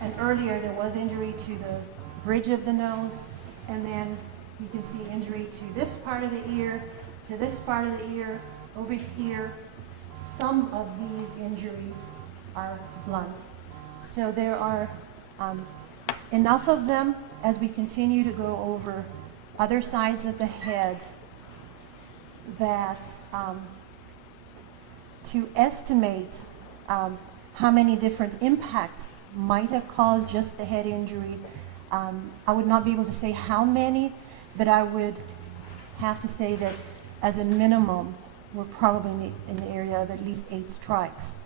and earlier there was injury to the bridge of the nose, and then you can see injury to this part of the ear, to this part of the ear, over here. Some of these injuries are blunt. So there are enough of them as we continue to go over other sides of the head that to estimate how many different impacts might have caused just the head injury, I would not be able to say how many, but I would have to say that as a minimum, we're probably in the area of at least 8 strikes.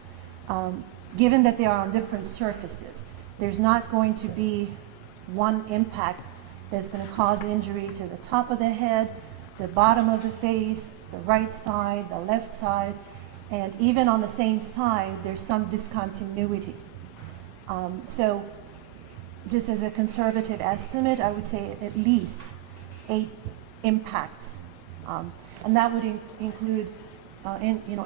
Given that they are on different surfaces, there's not going to be one impact that's going to cause injury to the top of the head, the bottom of the face, the right side, the left side, and even on the same side, there's some discontinuity. So just as a conservative estimate, I would say at least 8 impacts. And that would include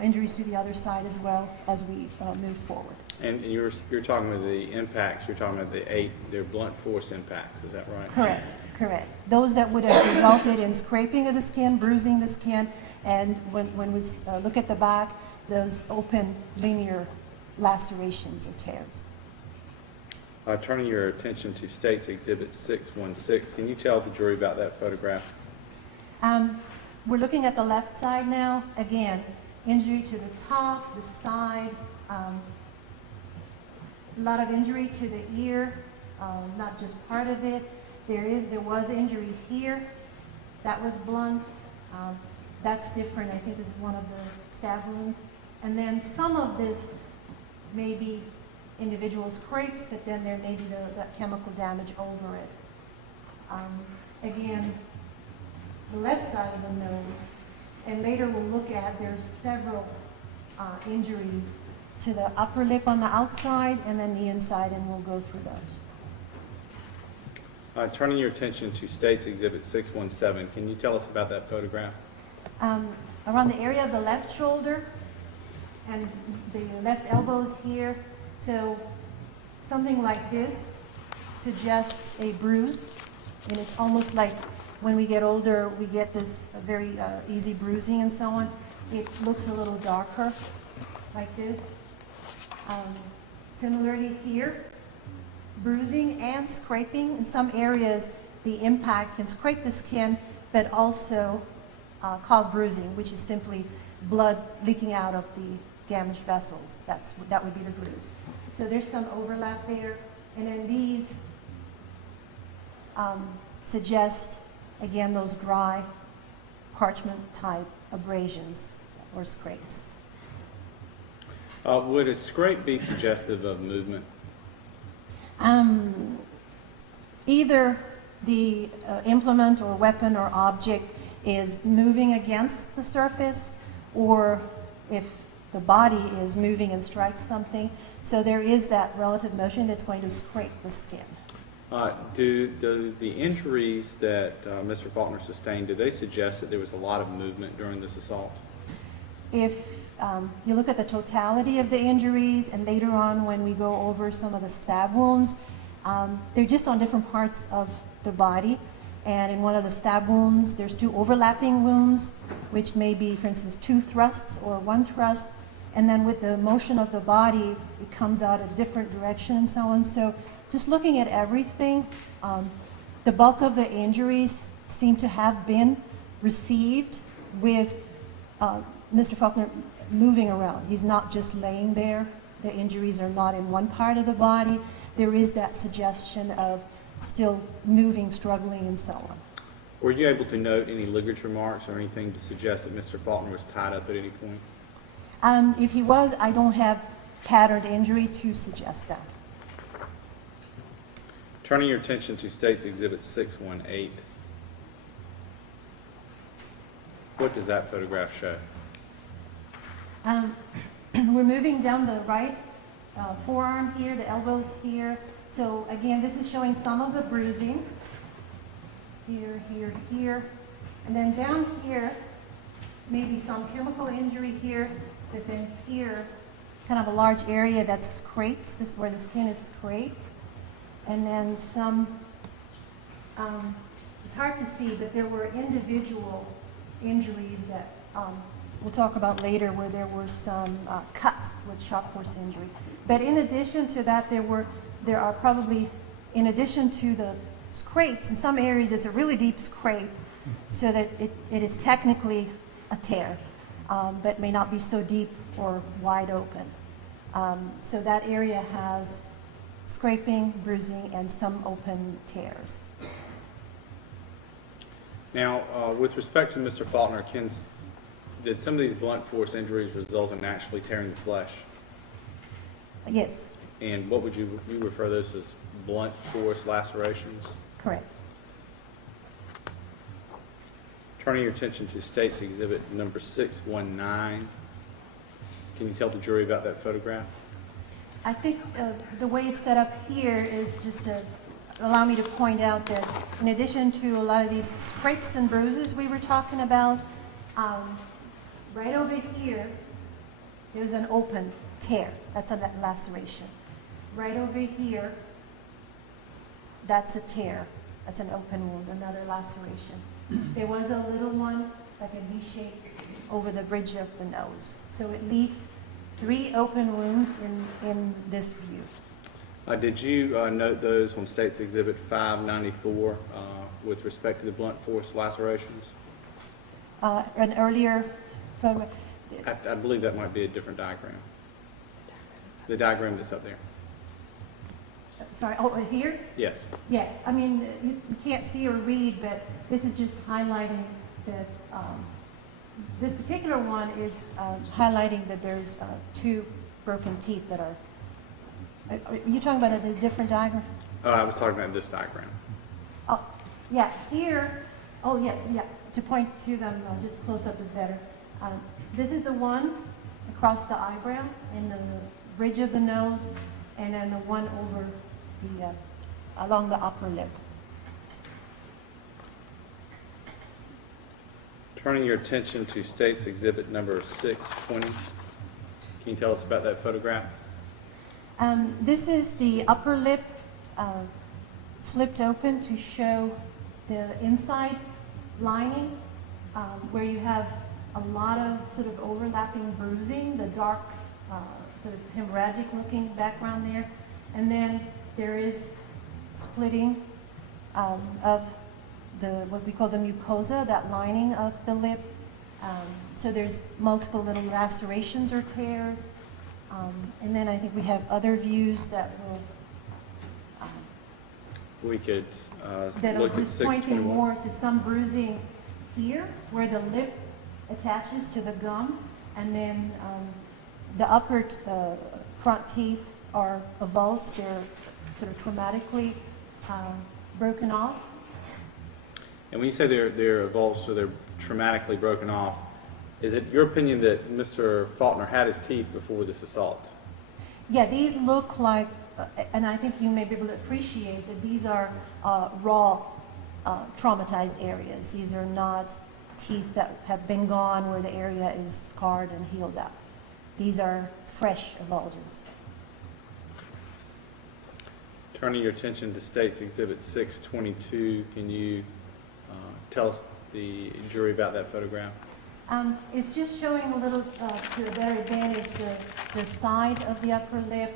injuries to the other side as well as we move forward. And you're talking about the impacts, you're talking about the 8, they're blunt force impacts, is that right? Correct. Those that would have resulted in scraping of the skin, bruising the skin, and when we look at the back, those open linear lacerations or tears. Turning your attention to State's Exhibit 616, can you tell the jury about that photograph? We're looking at the left side now. Again, injury to the top, the side, a lot of injury to the ear, not just part of it. There was injury here. That was blunt. That's different. I think this is one of the stab wounds. And then some of this may be individual scrapes, but then there may be that chemical damage over it. Again, the left side of the nose, and later we'll look at, there's several injuries to the upper lip on the outside and then the inside, and we'll go through those. Turning your attention to State's Exhibit 617, can you tell us about that photograph? Around the area of the left shoulder and the left elbows here. So something like this suggests a bruise, and it's almost like when we get older, we get this very easy bruising and so on. It looks a little darker, like this. Similarly here, bruising and scraping. In some areas, the impact can scrape the skin, but also cause bruising, which is simply blood leaking out of the damaged vessels. That would be the bruise. So there's some overlap there. And then these suggest, again, those dry parchment-type abrasions or scrapes. Would a scrape be suggestive of movement? Either the implement or weapon or object is moving against the surface, or if the body is moving and strikes something. So there is that relative motion that's going to scrape the skin. Do the injuries that Mr. Faulkner sustained, do they suggest that there was a lot of movement during this assault? If you look at the totality of the injuries, and later on when we go over some of the stab wounds, they're just on different parts of the body. And in one of the stab wounds, there's 2 overlapping wounds, which may be, for instance, 2 thrusts or 1 thrust. And then with the motion of the body, it comes out a different direction and so on. So just looking at everything, the bulk of the injuries seem to have been received with Mr. Faulkner moving around. He's not just laying there. The injuries are not in one part of the body. There is that suggestion of still moving, struggling, and so on. Were you able to note any ligature marks or anything to suggest that Mr. Faulkner was tied up at any point? If he was, I don't have patterned injury to suggest that. Turning your attention to State's Exhibit 618, what does that photograph show? We're moving down the right forearm here, the elbows here. So again, this is showing some of the bruising. Here, here, here. And then down here, maybe some chemical injury here, but then here, kind of a large area that's scraped, this is where the skin is scraped, and then some, it's hard to see, but there were individual injuries that we'll talk about later, where there were some cuts with shock force injury. But in addition to that, there are probably, in addition to the scrapes, in some areas it's a really deep scrape, so that it is technically a tear, but may not be so deep or wide open. So that area has scraping, bruising, and some open tears. Now, with respect to Mr. Faulkner, did some of these blunt force injuries result in actually tearing the flesh? Yes, And what would you refer those as blunt force lacerations? correct. Turning your attention to State's Exhibit number 619, can you tell the jury about that photograph? I think the way it's set up here is just to allow me to point out that in addition to a lot of these scrapes and bruises we were talking about, right over here, there's an open tear. That's a laceration. Right over here, that's a tear. That's an open wound, another laceration. There was a little one, like a V shape, over the bridge of the nose. So at least 3 open wounds in this view. Did you note those on State's Exhibit 594 with respect to the blunt force lacerations? An earlier photograph. I believe that might be a different diagram. The diagram that's up there. Sorry, oh, here? Yes. Yeah, I mean, you can't see or read, but this is just highlighting that, this particular one is highlighting that there's 2 broken teeth that are you talking about a different diagram? I was talking about this diagram. Oh, yeah, here, oh, yeah, to point to them, just close up is better. This is the one across the eyebrow and the bridge of the nose, and then the one over the, along the upper lip. Turning your attention to State's Exhibit number 620, can you tell us about that photograph? This is the upper lip flipped open to show the inside lining, where you have a lot of sort of overlapping bruising, the dark sort of hemorrhagic looking background there. And then there is splitting of what we call the mucosa, that lining of the lip. So there's multiple little lacerations or tears. And then I think we have other views that will We could that are look at just pointing 621. more to some bruising here, where the lip attaches to the gum, and then the upper front teeth are avulsed. They're sort of traumatically broken off. And when you say they're avulsed or they're traumatically broken off, is it your opinion that Mr. Faulkner had his teeth before this assault? Yeah, these look like, and I think you may be able to appreciate that these are raw traumatized areas. These are not teeth that have been gone where the area is scarred and healed up. These are fresh avulsions. Turning your attention to State's Exhibit 622, can you tell us, the jury, about that photograph? It's just showing a little, to a better advantage, the side of the upper lip,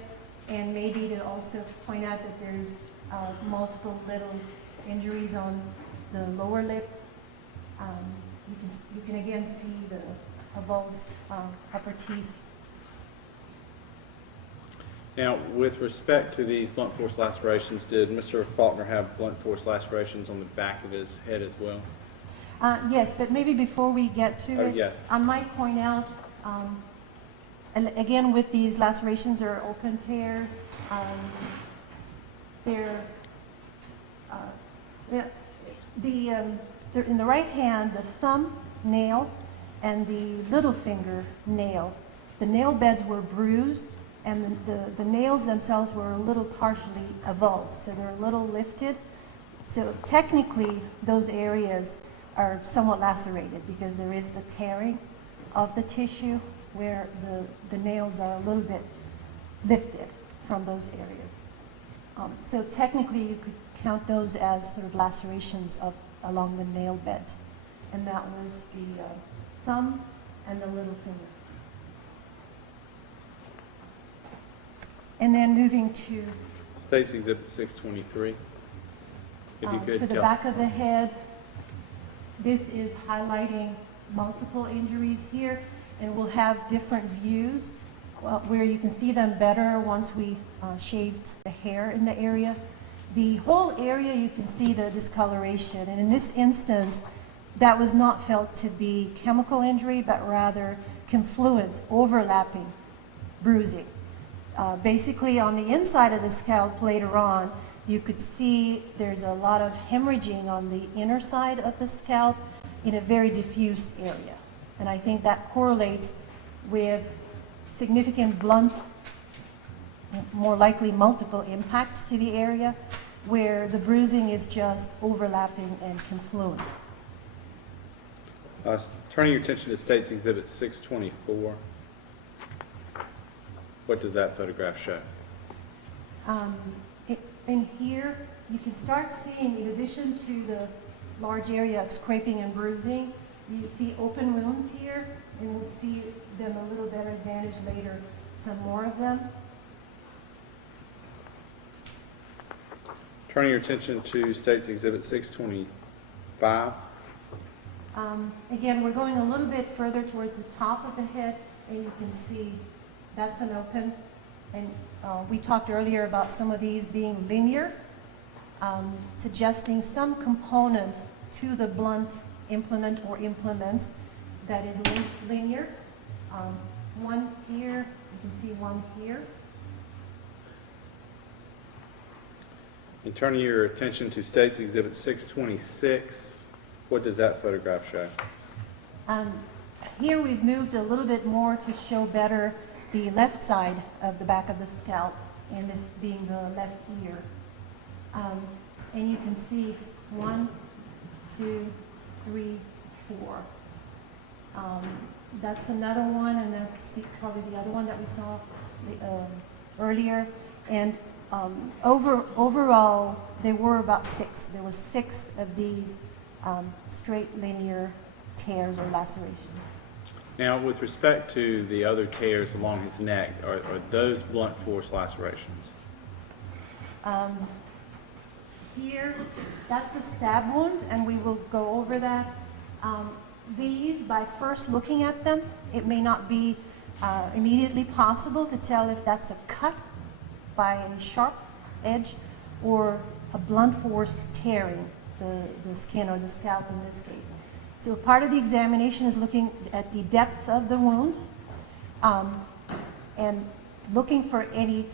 and maybe to also point out that there's multiple little injuries on the lower lip. You can again see the avulsed upper teeth. Now, with respect to these blunt force lacerations, did Mr. Faulkner have blunt force lacerations on the back of his head as well? Yes, but maybe before we get to it, yes. I might point out, and again with these lacerations or open tears, they're in the right hand, the thumb nail and the little finger nail. The nail beds were bruised, and the nails themselves were a little partially avulsed, so they're a little lifted. So technically, those areas are somewhat lacerated because there is the tearing of the tissue where the nails are a little bit lifted from those areas. So technically you could count those as sort of lacerations along the nail bed. And that was the thumb and the little finger. And then moving to State's Exhibit 623. If you could for the tell. back of the head, this is highlighting multiple injuries here, and we'll have different views where you can see them better once we shaved the hair in the area. The whole area, you can see the discoloration, and in this instance, that was not felt to be chemical injury, but rather confluent, overlapping bruising. Basically, on the inside of the scalp later on, you could see there's a lot of hemorrhaging on the inner side of the scalp in a very diffuse area. And I think that correlates with significant blunt, more likely multiple impacts to the area, where the bruising is just overlapping and confluent. Turning your attention to State's Exhibit 624. What does that photograph show? In here, you can start seeing, in addition to the large area of scraping and bruising, you see open wounds here, and we'll see them a little better advantage later, some more of them. Turning your attention to State's Exhibit 625. Again, we're going a little bit further towards the top of the head, and you can see that's an open. And we talked earlier about some of these being linear, suggesting some component to the blunt implement or implements that is linear. One here, you can see one here. And turning your attention to State's Exhibit 626, what does that photograph show? Here we've moved a little bit more to show better the left side of the back of the scalp, and this being the left ear. And you can see 1, 2, 3, 4. That's another one, and that's probably the other one that we saw earlier. And overall, there were about 6. There was 6 of these straight linear tears or lacerations. Now, with respect to the other tears along his neck, are those blunt force lacerations? Here, that's a stab wound, and we will go over that. These, by first looking at them, it may not be immediately possible to tell if that's a cut by a sharp edge or a blunt force tearing the skin or the scalp in this case. So part of the examination is looking at the depth of the wound and looking for any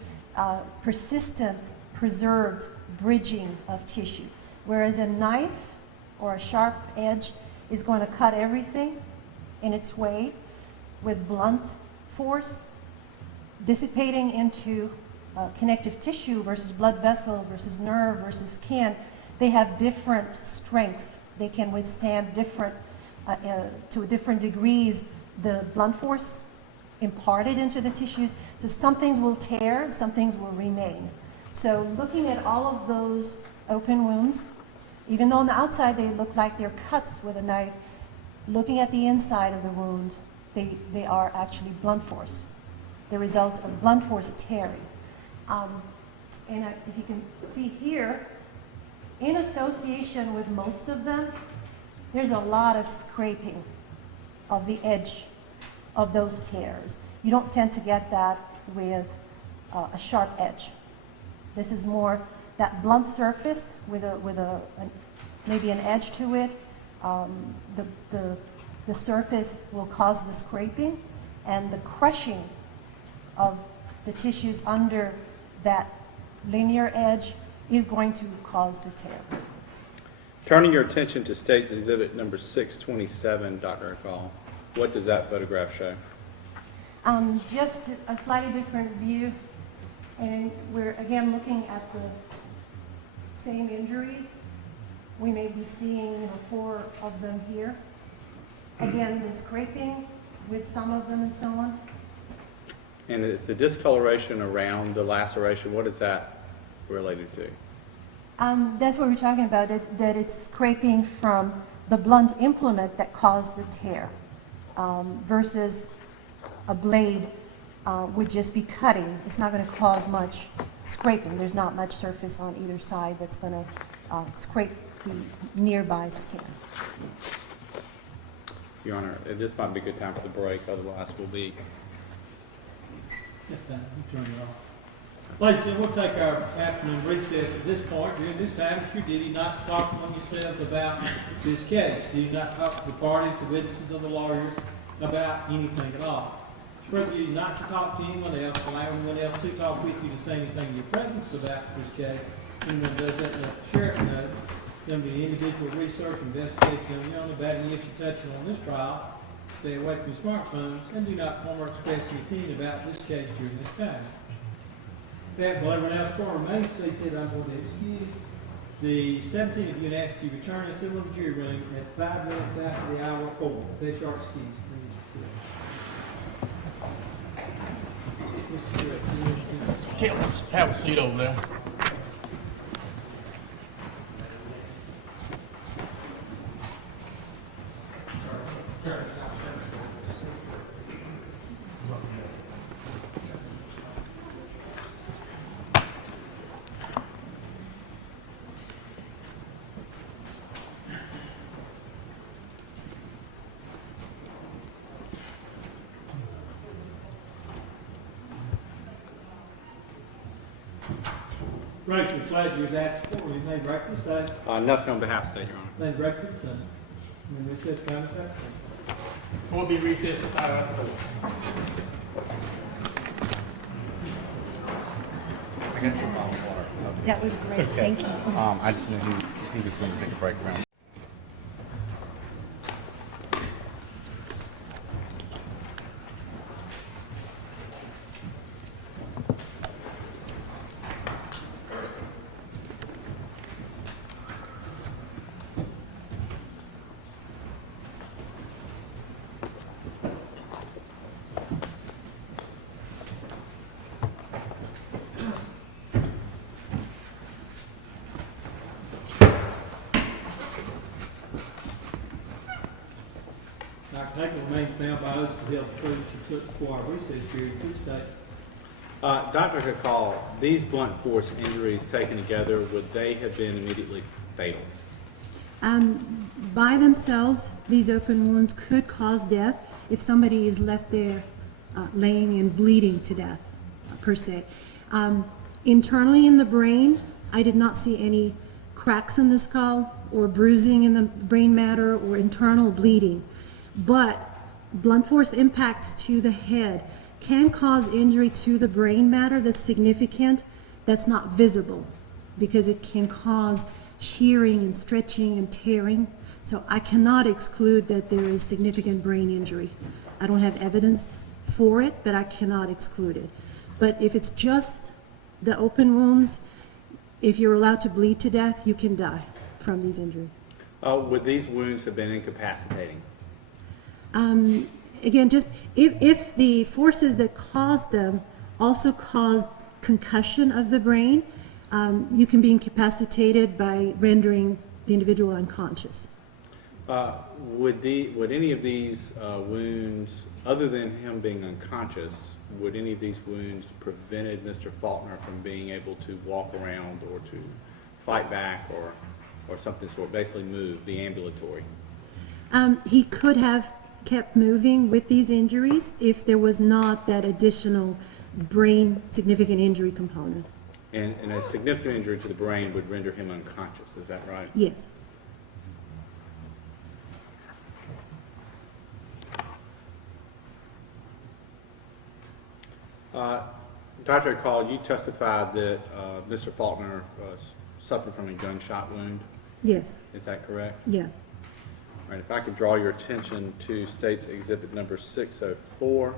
persistent, preserved bridging of tissue. Whereas a knife or a sharp edge is going to cut everything in its way with blunt force, dissipating into connective tissue versus blood vessel versus nerve versus skin. They have different strengths. They can withstand different, to different degrees, the blunt force imparted into the tissues. So some things will tear, some things will remain. So looking at all of those open wounds, even though on the outside they look like they're cuts with a knife, looking at the inside of the wound, they are actually blunt force, the result of blunt force tearing. And if you can see here, in association with most of them, there's a lot of scraping of the edge of those tears. You don't tend to get that with a sharp edge. This is more that blunt surface with maybe an edge to it. The surface will cause the scraping, and the crushing of the tissues under that linear edge is going to cause the tear. Turning your attention to State's Exhibit number 627, Dr. Haikal, what does that photograph show? Just a slightly different view, and we're again looking at the same injuries. We may be seeing 4 of them here. Again, the scraping with some of them and so on. And it's the discoloration around the laceration, what is that related to? That's what we're talking about, that it's scraping from the blunt implement that caused the tear, versus a blade would just be cutting. It's not going to cause much scraping. There's not much surface on either side that's going to scrape the nearby skin. Your Honor, this might be a good time for the break, otherwise we'll be. Yes, Dan, you turn it off. Ladies and gentlemen, we'll take our afternoon recess at this point. During this time, it's your duty not to talk among yourselves about this case. Do not talk to the parties, the witnesses, or the lawyers about anything at all. Further, you not to talk to anyone else, allow anyone else to talk with you to say anything in your presence about this case. Anyone does that, let the sheriff know. Them to individual research, investigation, and on about any issue touching on this trial. Stay away from smartphones and do not form or express your opinion about this case during this time. That, while everyone else for remains seated, I'm going to excuse the 17 of you and ask you to return to civil jury room at 5 minutes after the hour 4. That's your excuse. Have a seat over there. Rachel, glad you was asked for. You made breakfast, Nothing on behalf of state, Your Honor. made breakfast, and recess conversation. We'll be recessed at 5 after 4. I got your bottle of water. That was great, thank you. I just knew he was going to take a break around. Dr. Haikal remains bound by oath to tell the truth she took before our recess period to state. Dr. Haikal, these blunt force injuries taken together, would they have been immediately fatal? By themselves, these open wounds could cause death if somebody is left there laying and bleeding to death, per se. Internally in the brain, I did not see any cracks in the skull or bruising in the brain matter or internal bleeding. But blunt force impacts to the head can cause injury to the brain matter that's significant, that's not visible, because it can cause shearing and stretching and tearing. So I cannot exclude that there is significant brain injury. I don't have evidence for it, but I cannot exclude it. But if it's just the open wounds, if you're allowed to bleed to death, you can die from these injuries. Would these wounds have been incapacitating? Again, just if the forces that caused them also caused concussion of the brain, you can be incapacitated by rendering the individual unconscious. Would any of these wounds, other than him being unconscious, would any of these wounds prevented Mr. Faulkner from being able to walk around or to fight back or something sort, basically move, be ambulatory? He could have kept moving with these injuries if there was not that additional brain significant injury component. And a significant injury to the brain would render him unconscious, is that right? Yes. Dr. Haikal, you testified that Mr. Faulkner suffered from a gunshot wound. Yes. Is that correct? Yes. All right, if I could draw your attention to State's Exhibit number 604,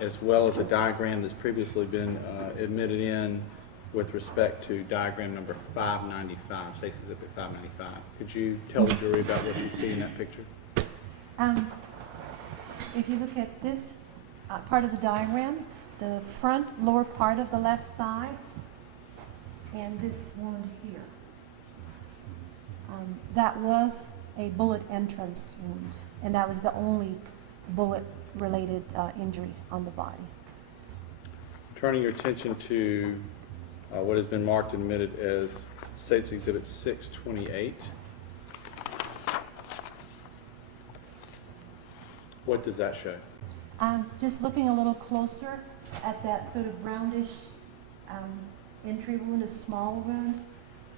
as well as a diagram that's previously been admitted in with respect to diagram number 595, State's Exhibit 595. Could you tell the jury about what you see in that picture? If you look at this part of the diagram, the front lower part of the left thigh, and this wound here, that was a bullet entrance wound, and that was the only bullet-related injury on the body. Turning your attention to what has been marked and admitted as State's Exhibit 628. What does that show? Just looking a little closer at that sort of roundish entry wound, a small wound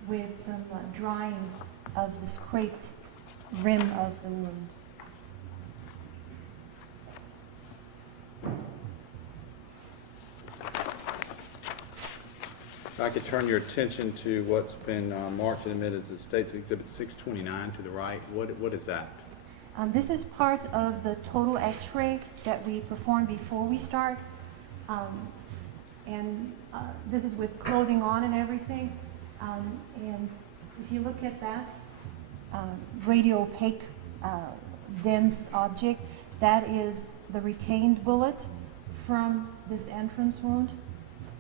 with some drying of the scraped rim of the wound. If I could turn your attention to what's been marked and admitted as State's Exhibit 629 to the right. What is that? This is part of the total x-ray that we perform before we start. This is with clothing on and everything. And if you look at that radio-opaque dense object, that is the retained bullet from this entrance wound.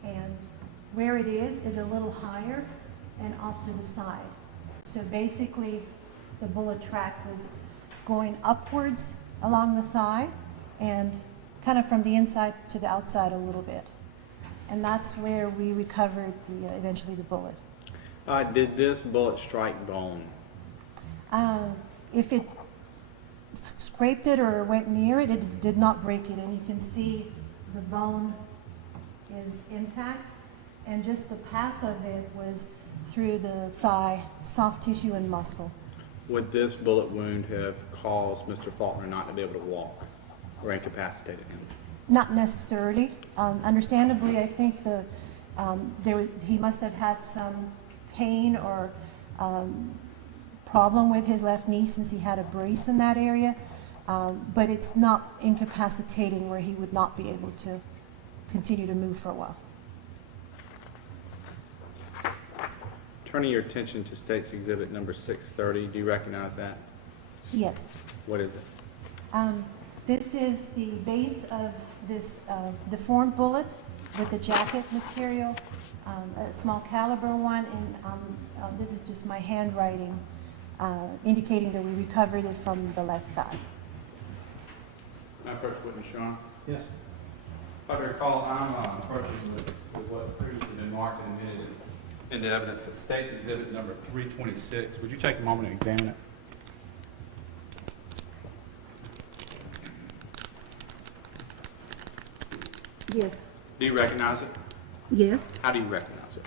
And where it is a little higher and off to the side. So basically, the bullet track was going upwards along the thigh and kind of from the inside to the outside a little bit. And that's where we recovered eventually the bullet. Did this bullet strike bone? If it scraped it or went near it, it did not break it. And you can see the bone is intact. And just the path of it was through the thigh, soft tissue and muscle. Would this bullet wound have caused Mr. Faulkner not to be able to walk or incapacitated him? Not necessarily. Understandably, I think he must have had some pain or problem with his left knee since he had a brace in that area. But it's not incapacitating where he would not be able to continue to move for a while. Turning your attention to State's Exhibit number 630, do you recognize that? Yes. What is it? This is the base of this deformed bullet with the jacket material, a small caliber one, and this is just my handwriting indicating that we recovered it from the left thigh. Can I approach witness Sean? Yes. If I recall, I'm approaching with what previously been marked and admitted into evidence as State's Exhibit number 326. Would you take a moment and examine it? Yes. Do you recognize it? Yes. How do you recognize it?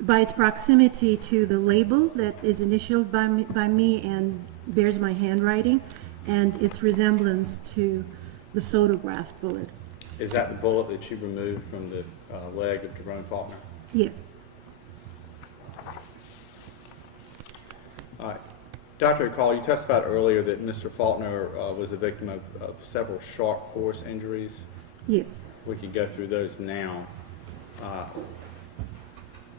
By its proximity to the label that is initialed by me and bears my handwriting, and its resemblance to the photographed bullet. Is that the bullet that you removed from the leg of Jerome Faulkner? Yes. All right. Dr. Haikal, you testified earlier that Mr. Faulkner was a victim of several sharp force injuries. Yes. We could go through those now.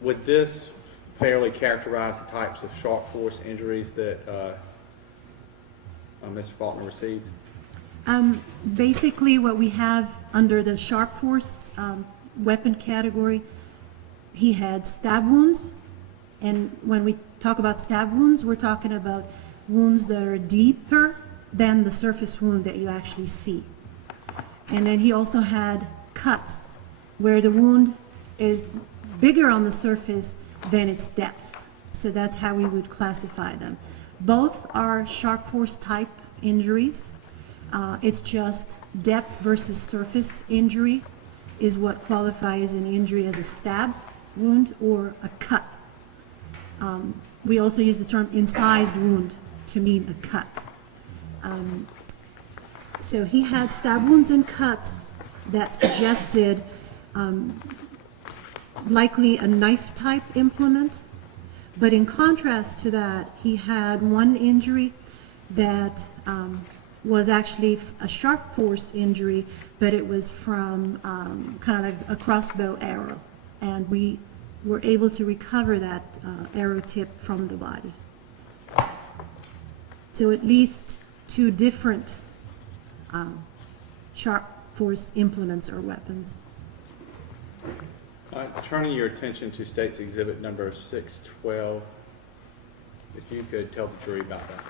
Would this fairly characterize the types of sharp force injuries that Mr. Faulkner received? Basically, what we have under the sharp force weapon category, he had stab wounds. And when we talk about stab wounds, we're talking about wounds that are deeper than the surface wound that you actually see. And then he also had cuts, where the wound is bigger on the surface than its depth. So that's how we would classify them. Both are sharp force type injuries. It's just depth versus surface injury is what qualifies an injury as a stab wound or a cut. We also use the term incised wound to mean a cut. So he had stab wounds and cuts that suggested likely a knife type implement. But in contrast to that, he had one injury that was actually a sharp force injury, but it was from kind of like a crossbow arrow. And we were able to recover that arrow tip from the body. So at least 2 different sharp force implements or weapons. Turning your attention to State's Exhibit number 612, if you could tell the jury about that.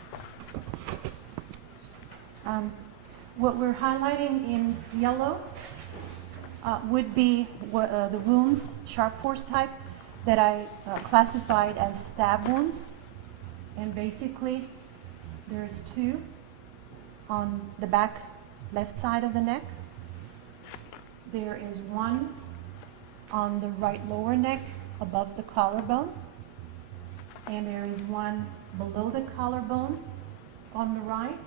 What we're highlighting in yellow would be the wounds, sharp force type, that I classified as stab wounds. And basically, there's 2 on the back left side of the neck. There is 1 on the right lower neck above the collarbone. And there is 1 below the collarbone on the right.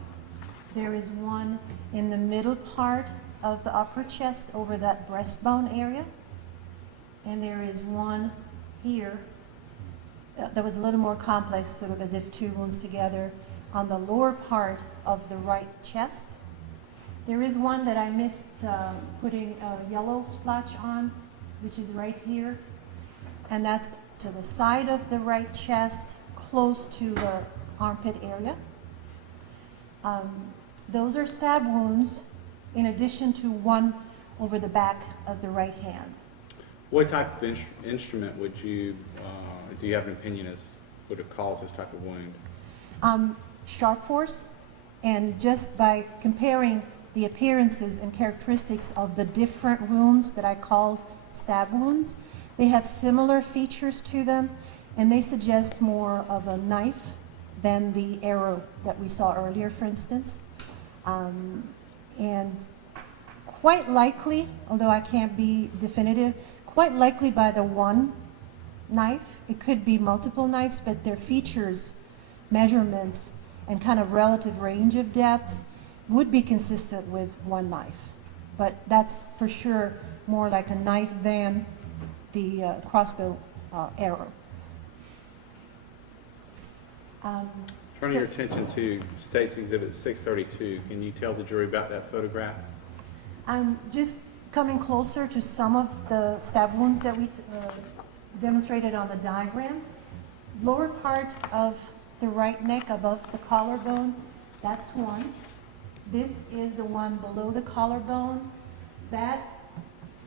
There is 1 in the middle part of the upper chest over that breastbone area. And there is 1 here that was a little more complex, sort of as if 2 wounds together on the lower part of the right chest. There is 1 that I missed putting a yellow splotch on, which is right here. And that's to the side of the right chest, close to the armpit area. Those are stab wounds in addition to 1 over the back of the right hand. What type of instrument would you, do you have an opinion as would have caused this type of wound? Sharp force, and just by comparing the appearances and characteristics of the different wounds that I called stab wounds, they have similar features to them, and they suggest more of a knife than the arrow that we saw earlier, for instance. And quite likely, although I can't be definitive, quite likely by the 1 knife. It could be multiple knives, but their features, measurements, and kind of relative range of depths would be consistent with 1 knife. But that's for sure more like a knife than the crossbow arrow. Turning your attention to State's Exhibit 632, can you tell the jury about that photograph? Just coming closer to some of the stab wounds that we demonstrated on the diagram. Lower part of the right neck above the collarbone, that's 1. This is the one below the collarbone. That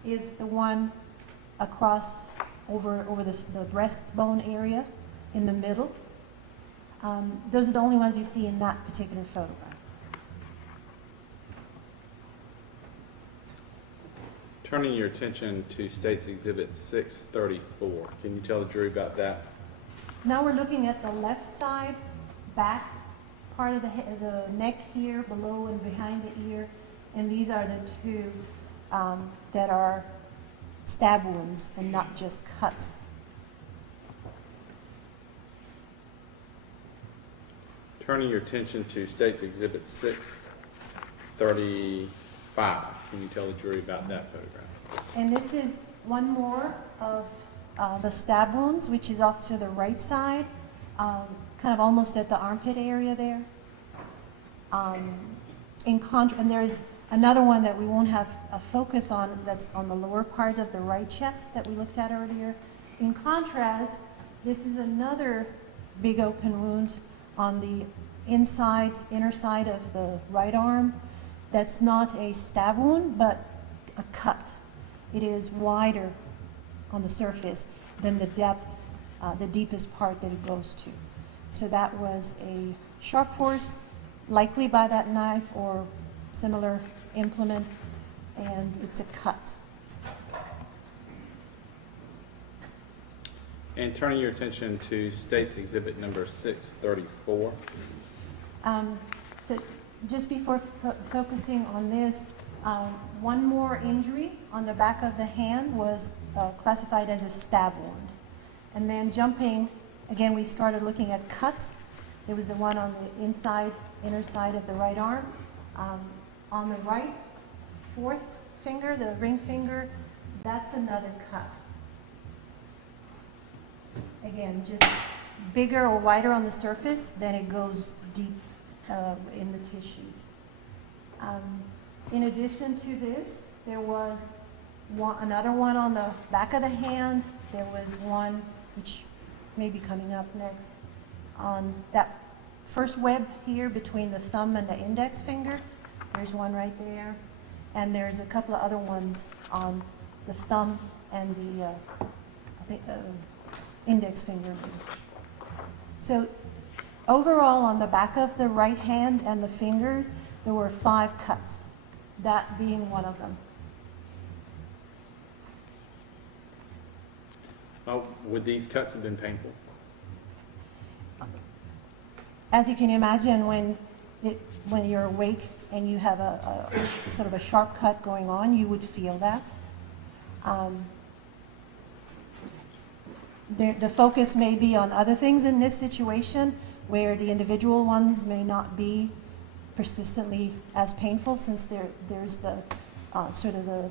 is the one across over the breastbone area in the middle. Those are the only ones you see in that particular photograph. Turning your attention to State's Exhibit 634, can you tell the jury about that? Now we're looking at the left side, back part of the neck here, below and behind the ear, and these are the 2 that are stab wounds and not just cuts. Turning your attention to State's Exhibit 635, can you tell the jury about that photograph? And this is one more of the stab wounds, which is off to the right side, kind of almost at the armpit area there. And there's another one that we won't have a focus on that's on the lower part of the right chest that we looked at earlier. In contrast, this is another big open wound on the inner side of the right arm. That's not a stab wound, but a cut. It is wider on the surface than the depth, the deepest part that it goes to. So that was a sharp force, likely by that knife or similar implement, and it's a cut. And turning your attention to State's Exhibit number 634. So just before focusing on this, one more injury on the back of the hand was classified as a stab wound. And then jumping, again, we started looking at cuts. There was the one on the inner side of the right arm. On the right, 4th finger, the ring finger, that's another cut. Again, just bigger or wider on the surface, then it goes deep in the tissues. In addition to this, there was another one on the back of the hand. There was one, which may be coming up next, on that first web here between the thumb and the index finger. There's one right there. And there's a couple of other ones on the thumb and the index finger. So overall, on the back of the right hand and the fingers, there were 5 cuts, that being one of them. Would these cuts have been painful? As you can imagine, when you're awake and you have a sort of a sharp cut going on, you would feel that. The focus may be on other things in this situation, where the individual ones may not be persistently as painful, since there's the sort of the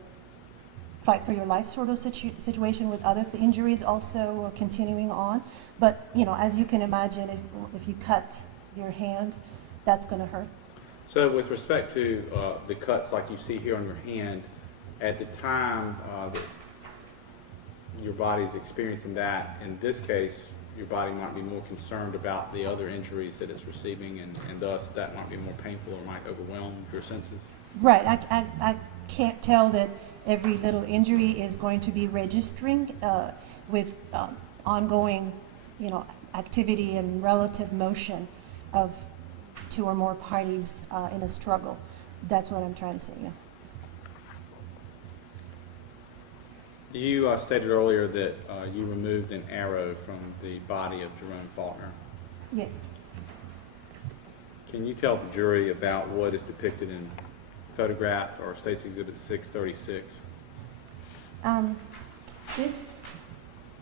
fight for your life sort of situation with other injuries also continuing on. But, as you can imagine, if you cut your hand, that's going to hurt. So with respect to the cuts like you see here on your hand, at the time that your body's experiencing that, in this case, your body might be more concerned about the other injuries that it's receiving, and thus that might be more painful or might overwhelm your senses? Right. I can't tell that every little injury is going to be registering with ongoing, activity and relative motion of 2 or more parties in a struggle. That's what I'm trying to say, yeah. You stated earlier that you removed an arrow from the body of Jerome Faulkner. Yes. Can you tell the jury about what is depicted in photograph or State's Exhibit 636? This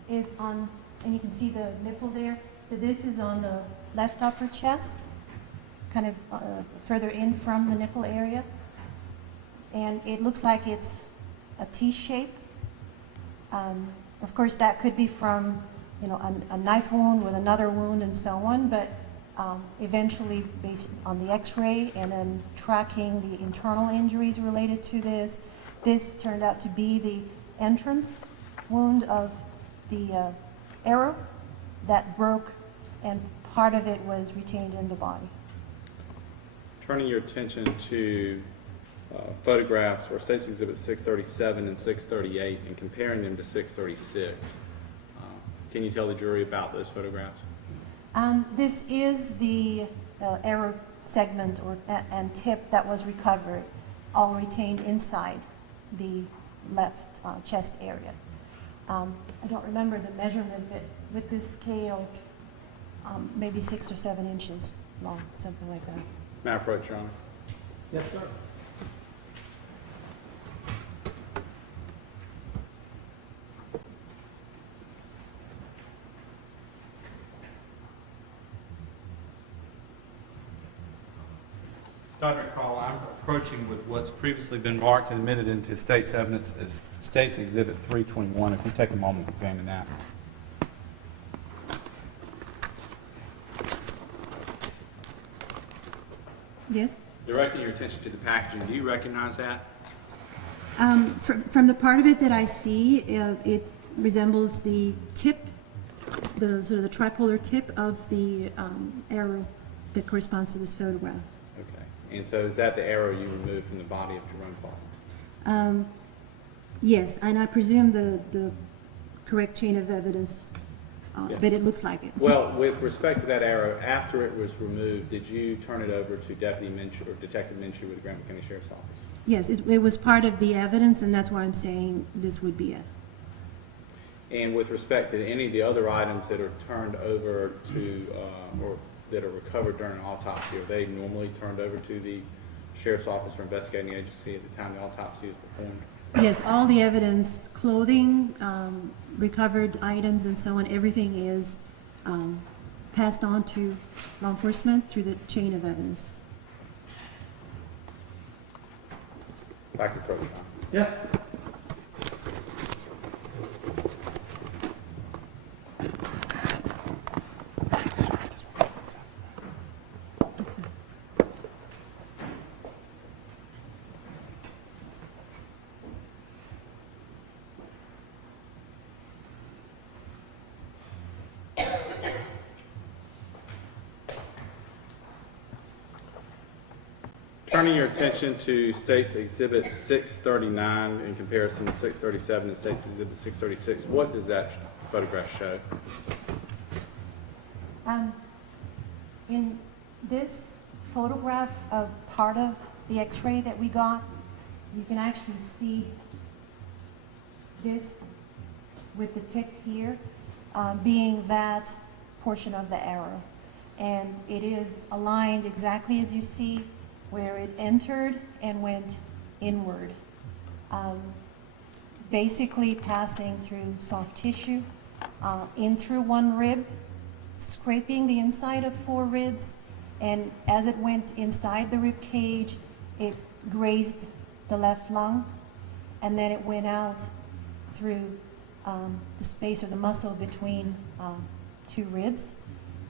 is on, and you can see the nipple there. So this is on the left upper chest, kind of further in from the nipple area. And it looks like it's a T shape. Of course, that could be from, a knife wound with another wound and so on, but eventually, based on the x-ray and then tracking the internal injuries related to this turned out to be the entrance wound of the arrow that broke, and part of it was retained in the body. Turning your attention to photographs or State's Exhibit 637 and 638 and comparing them to 636, can you tell the jury about those photographs? This is the arrow segment and tip that was recovered, all retained inside the left chest area. I don't remember the measurement, but with this scale, maybe 6 or 7 inches long, something like that. May I approach, Your Honor? Yes, sir. Dr. Call, I'm approaching with what's previously been marked and admitted into State's evidence as State's Exhibit 321. If you take a moment to examine that. Yes? Directing your attention to the packaging, do you recognize that? From the part of it that I see, it resembles the tip, the sort of the tripolar tip of the arrow that corresponds to this photograph. Okay. And so is that the arrow you removed from the body of Jerome Faulkner? Yes, and I presume the correct chain of evidence, Yes. but it looks like it. Well, with respect to that arrow, after it was removed, did you turn it over to Deputy Minshew or Detective Minshew with the Grant County Sheriff's Office? Yes, it was part of the evidence, and that's why I'm saying this would be it. And with respect to any of the other items that are turned over to, or that are recovered during an autopsy, are they normally turned over to the Sheriff's Office or investigating agency at the time the autopsy is performed? Yes, all the evidence, clothing, recovered items and so on, everything is passed on to law enforcement through the chain of evidence. Back to approach, John. Yes. Turning your attention to State's Exhibit 639 in comparison to 637 and State's Exhibit 636, what does that photograph show? In this photograph of part of the x-ray that we got, you can actually see this with the tip here being that portion of the arrow. And it is aligned exactly as you see where it entered and went inward, basically passing through soft tissue, in through one rib, scraping the inside of 4 ribs, and as it went inside the rib cage, it grazed the left lung, and then it went out through the space or the muscle between 2 ribs,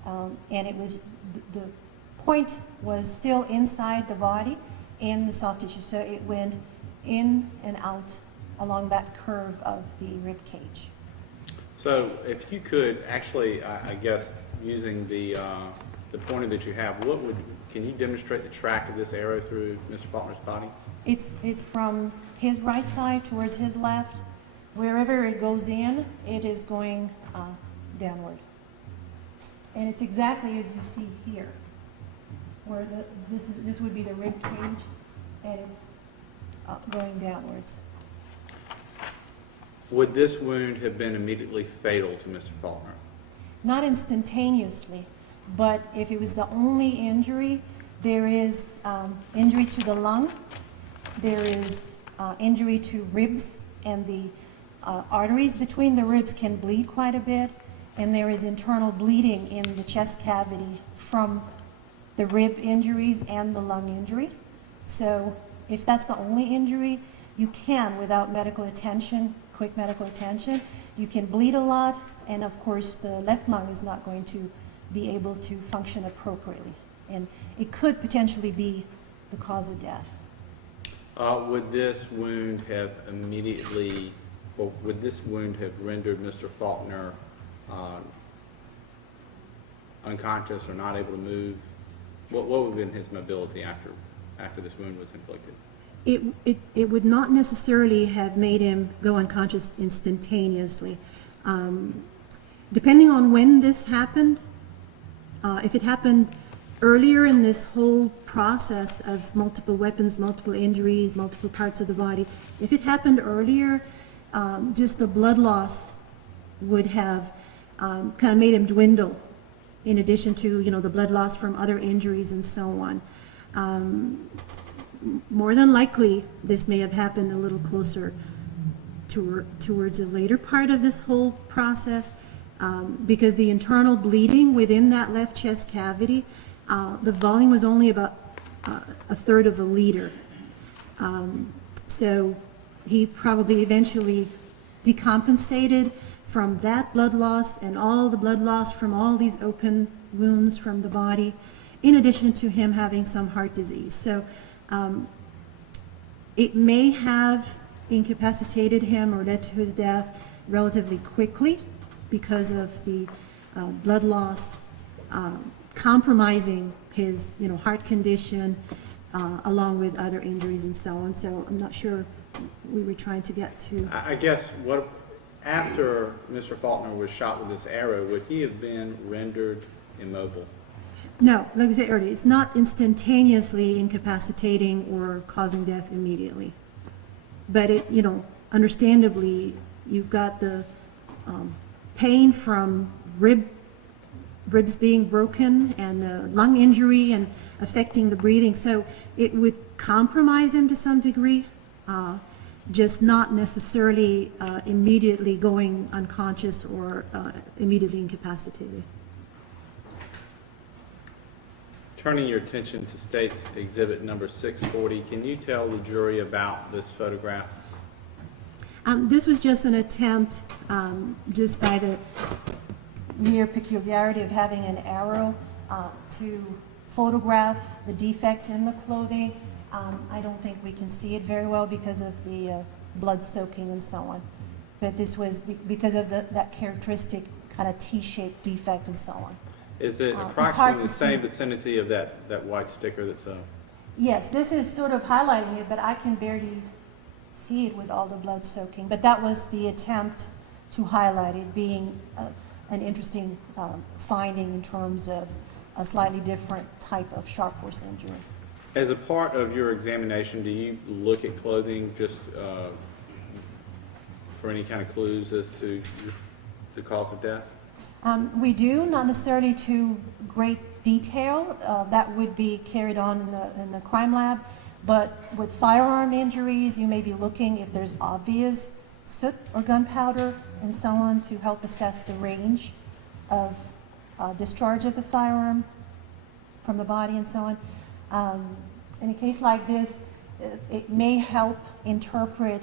and it was the point was still inside the body in the soft tissue, so it went in and out along that curve of the rib cage. So if you could actually, I guess, using the pointer that you have, can you demonstrate the track of this arrow through Mr. Faulkner's body? It's from his right side towards his left. Wherever it goes in, it is going downward. And it's exactly as you see here, where this would be the rib cage, and it's going downwards. Would this wound have been immediately fatal to Mr. Faulkner? Not instantaneously, but if it was the only injury, there is injury to the lung, there is injury to ribs, and the arteries between the ribs can bleed quite a bit, and there is internal bleeding in the chest cavity from the rib injuries and the lung injury. So if that's the only injury, you can, without medical attention, quick medical attention, you can bleed a lot, and of course the left lung is not going to be able to function appropriately. And it could potentially be the cause of death. Would this wound have rendered Mr. Faulkner unconscious or not able to move? What would have been his mobility after this wound was inflicted? It would not necessarily have made him go unconscious instantaneously. Depending on when this happened, if it happened earlier in this whole process of multiple weapons, multiple injuries, multiple parts of the body, if it happened earlier, just the blood loss would have kind of made him dwindle, in addition to, the blood loss from other injuries and so on. More than likely, this may have happened a little closer towards the later part of this whole process, because the internal bleeding within that left chest cavity, the volume was only about 1/3 of a liter. So he probably eventually decompensated from that blood loss and all the blood loss from all these open wounds from the body, in addition to him having some heart disease. So it may have incapacitated him or led to his death relatively quickly because of the blood loss compromising his heart condition, along with other injuries and so on. So I'm not sure we were trying to get to. I guess after Mr. Faulkner was shot with this arrow, would he have been rendered immobile? No, like I said earlier, it's not instantaneously incapacitating or causing death immediately. But it, understandably, you've got the pain from ribs being broken and lung injury and affecting the breathing. So it would compromise him to some degree, just not necessarily immediately going unconscious or immediately incapacitated. Turning your attention to State's Exhibit number 640, can you tell the jury about this photograph? This was just an attempt, just by the mere peculiarity of having an arrow, to photograph the defect in the clothing. I don't think we can see it very well because of the blood soaking and so on. But this was because of that characteristic kind of T-shaped defect and so on. Is it hard approximately to the same see. vicinity of that white sticker that's Yes, this is sort of highlighting it, but I can barely see it with all the blood soaking. But that was the attempt to highlight it being an interesting finding in terms of a slightly different type of sharp force injury. As a part of your examination, do you look at clothing just for any kind of clues as to the cause of death? We do, not necessarily to great detail. That would be carried on in the crime lab. But with firearm injuries, you may be looking if there's obvious soot or gunpowder and so on to help assess the range of discharge of the firearm from the body and so on. In a case like this, it may help interpret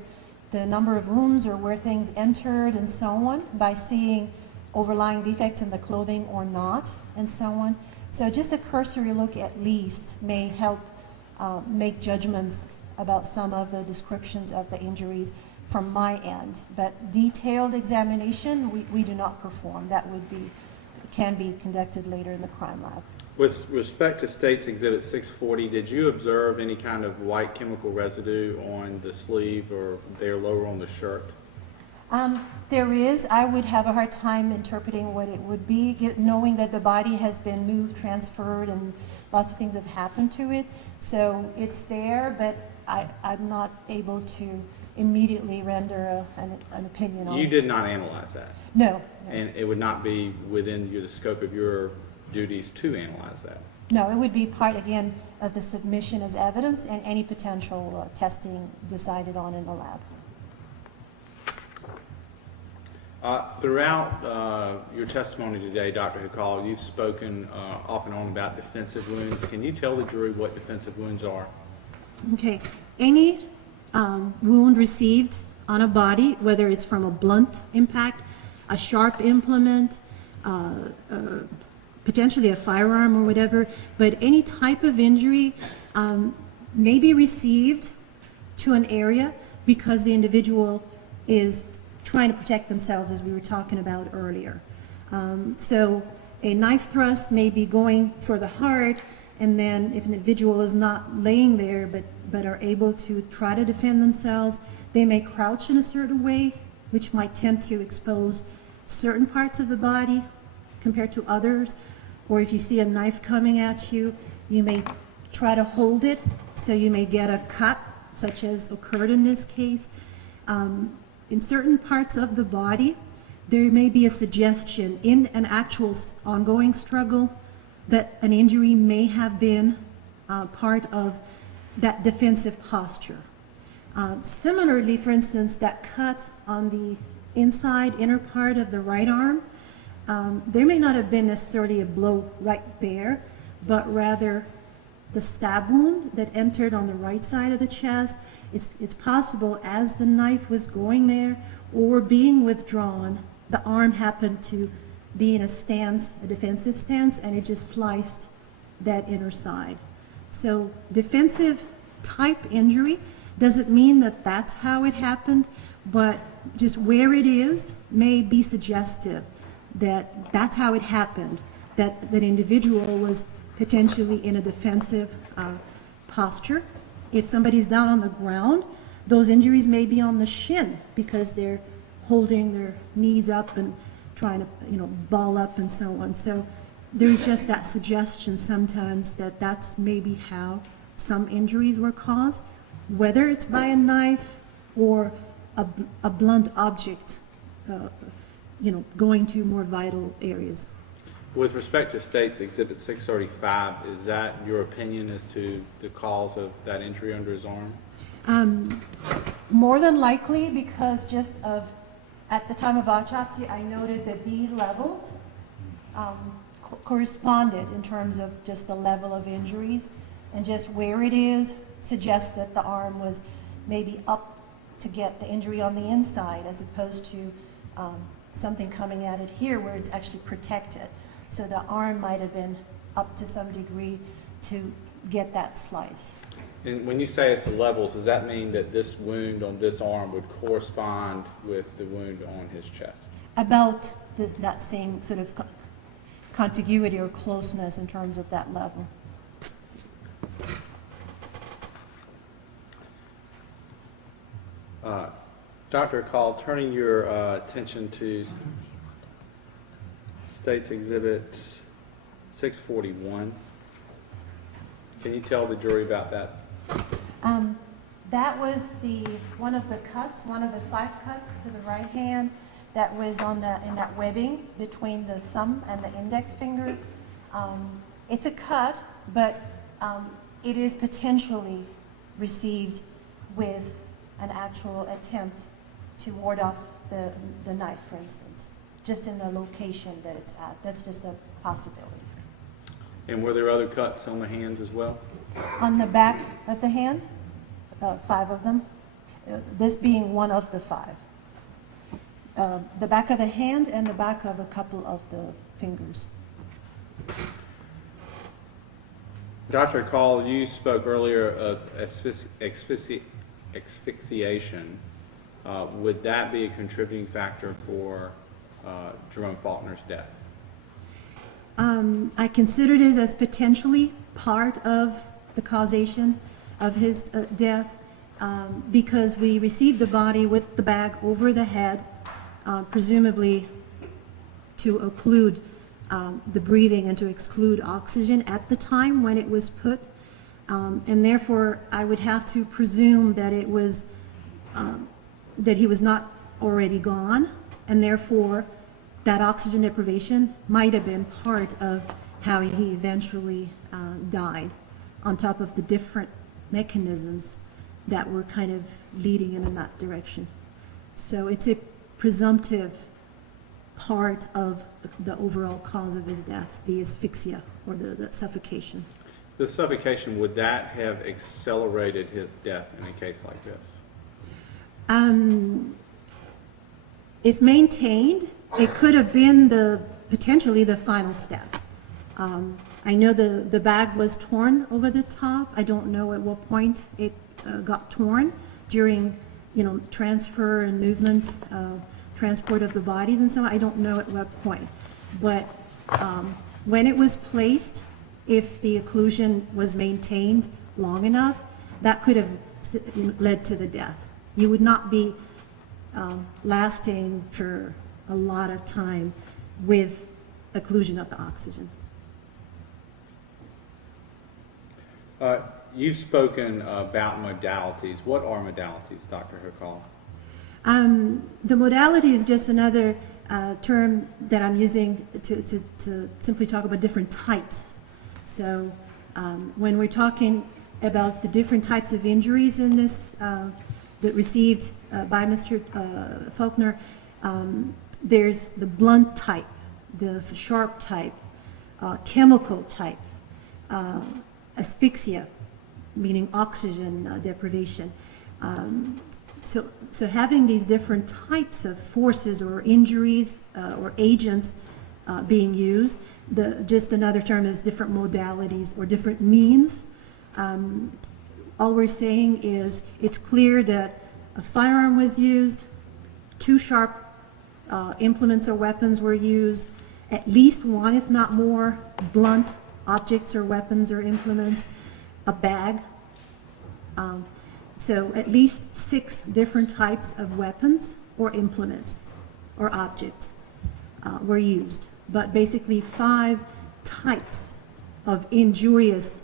the number of wounds or where things entered and so on by seeing overlying defects in the clothing or not and so on. So just a cursory look at least may help make judgments about some of the descriptions of the injuries from my end. But detailed examination, we do not perform. That can be conducted later in the crime lab. With respect to State's Exhibit 640, did you observe any kind of white chemical residue on the sleeve or there lower on the shirt? There is. I would have a hard time interpreting what it would be, knowing that the body has been moved, transferred, and lots of things have happened to it. So it's there, but I'm not able to immediately render an opinion on it. You did not analyze that? No. And it would not be within the scope of your duties to analyze that? No, it would be part, again, of the submission as evidence and any potential testing decided on in the lab. Throughout your testimony today, Dr. Haikal, you've spoken off and on about defensive wounds. Can you tell the jury what defensive wounds are? Okay. Any wound received on a body, whether it's from a blunt impact, a sharp implement, potentially a firearm or whatever, but any type of injury may be received to an area because the individual is trying to protect themselves, as we were talking about earlier. So a knife thrust may be going for the heart, and then if an individual is not laying there but are able to try to defend themselves, they may crouch in a certain way, which might tend to expose certain parts of the body compared to others. Or if you see a knife coming at you, you may try to hold it, so you may get a cut, such as occurred in this case. In certain parts of the body, there may be a suggestion in an actual ongoing struggle that an injury may have been part of that defensive posture. Similarly, for instance, that cut on the inside inner part of the right arm, there may not have been necessarily a blow right there, but rather the stab wound that entered on the right side of the chest. It's possible as the knife was going there or being withdrawn, the arm happened to be in a stance, a defensive stance, and it just sliced that inner side. So defensive type injury doesn't mean that that's how it happened, but just where it is may be suggestive that that's how it happened, that that individual was potentially in a defensive posture. If somebody's down on the ground, those injuries may be on the shin because they're holding their knees up and trying to, ball up and so on. So there's just that suggestion sometimes that that's maybe how some injuries were caused, whether it's by a knife or a blunt object, going to more vital areas. With respect to State's Exhibit 635, is that your opinion as to the cause of that injury under his arm? More than likely, because at the time of autopsy, I noted that these levels corresponded in terms of just the level of injuries, and just where it is suggests that the arm was maybe up to get the injury on the inside as opposed to something coming at it here where it's actually protected. So the arm might have been up to some degree to get that slice. And when you say it's the levels, does that mean that this wound on this arm would correspond with the wound on his chest? About that same sort of contiguity or closeness in terms of that level. Dr. Call, turning your attention to State's Exhibit 641, can you tell the jury about that? That was one of the cuts, one of the 5 cuts to the right hand that was in that webbing between the thumb and the index finger. It's a cut, but it is potentially received with an actual attempt to ward off the knife, for instance, just in the location that it's at. That's just a possibility. And were there other cuts on the hands as well? On the back of the hand, 5 of them, this being one of the 5. The back of the hand and the back of a couple of the fingers. Dr. Call, you spoke earlier of asphyxiation. Would that be a contributing factor for Jerome Faulkner's death? I considered it as potentially part of the causation of his death because we received the body with the bag over the head, presumably to occlude the breathing and to exclude oxygen at the time when it was put. And therefore, I would have to presume that it was, that he was not already gone, and therefore that oxygen deprivation might have been part of how he eventually died, on top of the different mechanisms that were kind of leading him in that direction. So it's a presumptive part of the overall cause of his death, the asphyxia or the suffocation. The suffocation, would that have accelerated his death in a case like this? If maintained, it could have been potentially the final step. I know the bag was torn over the top. I don't know at what point it got torn during, transfer and movement, transport of the bodies and so on. I don't know at what point. But when it was placed, if the occlusion was maintained long enough, that could have led to the death. You would not be lasting for a lot of time with occlusion of the oxygen. You've spoken about modalities. What are modalities, Dr. Haikal? The modality is just another term that I'm using to simply talk about different types. So when we're talking about the different types of injuries in this that received by Mr. Faulkner, there's the blunt type, the sharp type, chemical type, asphyxia, meaning oxygen deprivation. So having these different types of forces or injuries or agents being used, just another term is different modalities or different means. All we're saying is it's clear that a firearm was used, 2 sharp implements or weapons were used, at least 1, if not more, blunt objects or weapons or implements, a bag. So at least 6 different types of weapons or implements or objects were used, but basically 5 types of injurious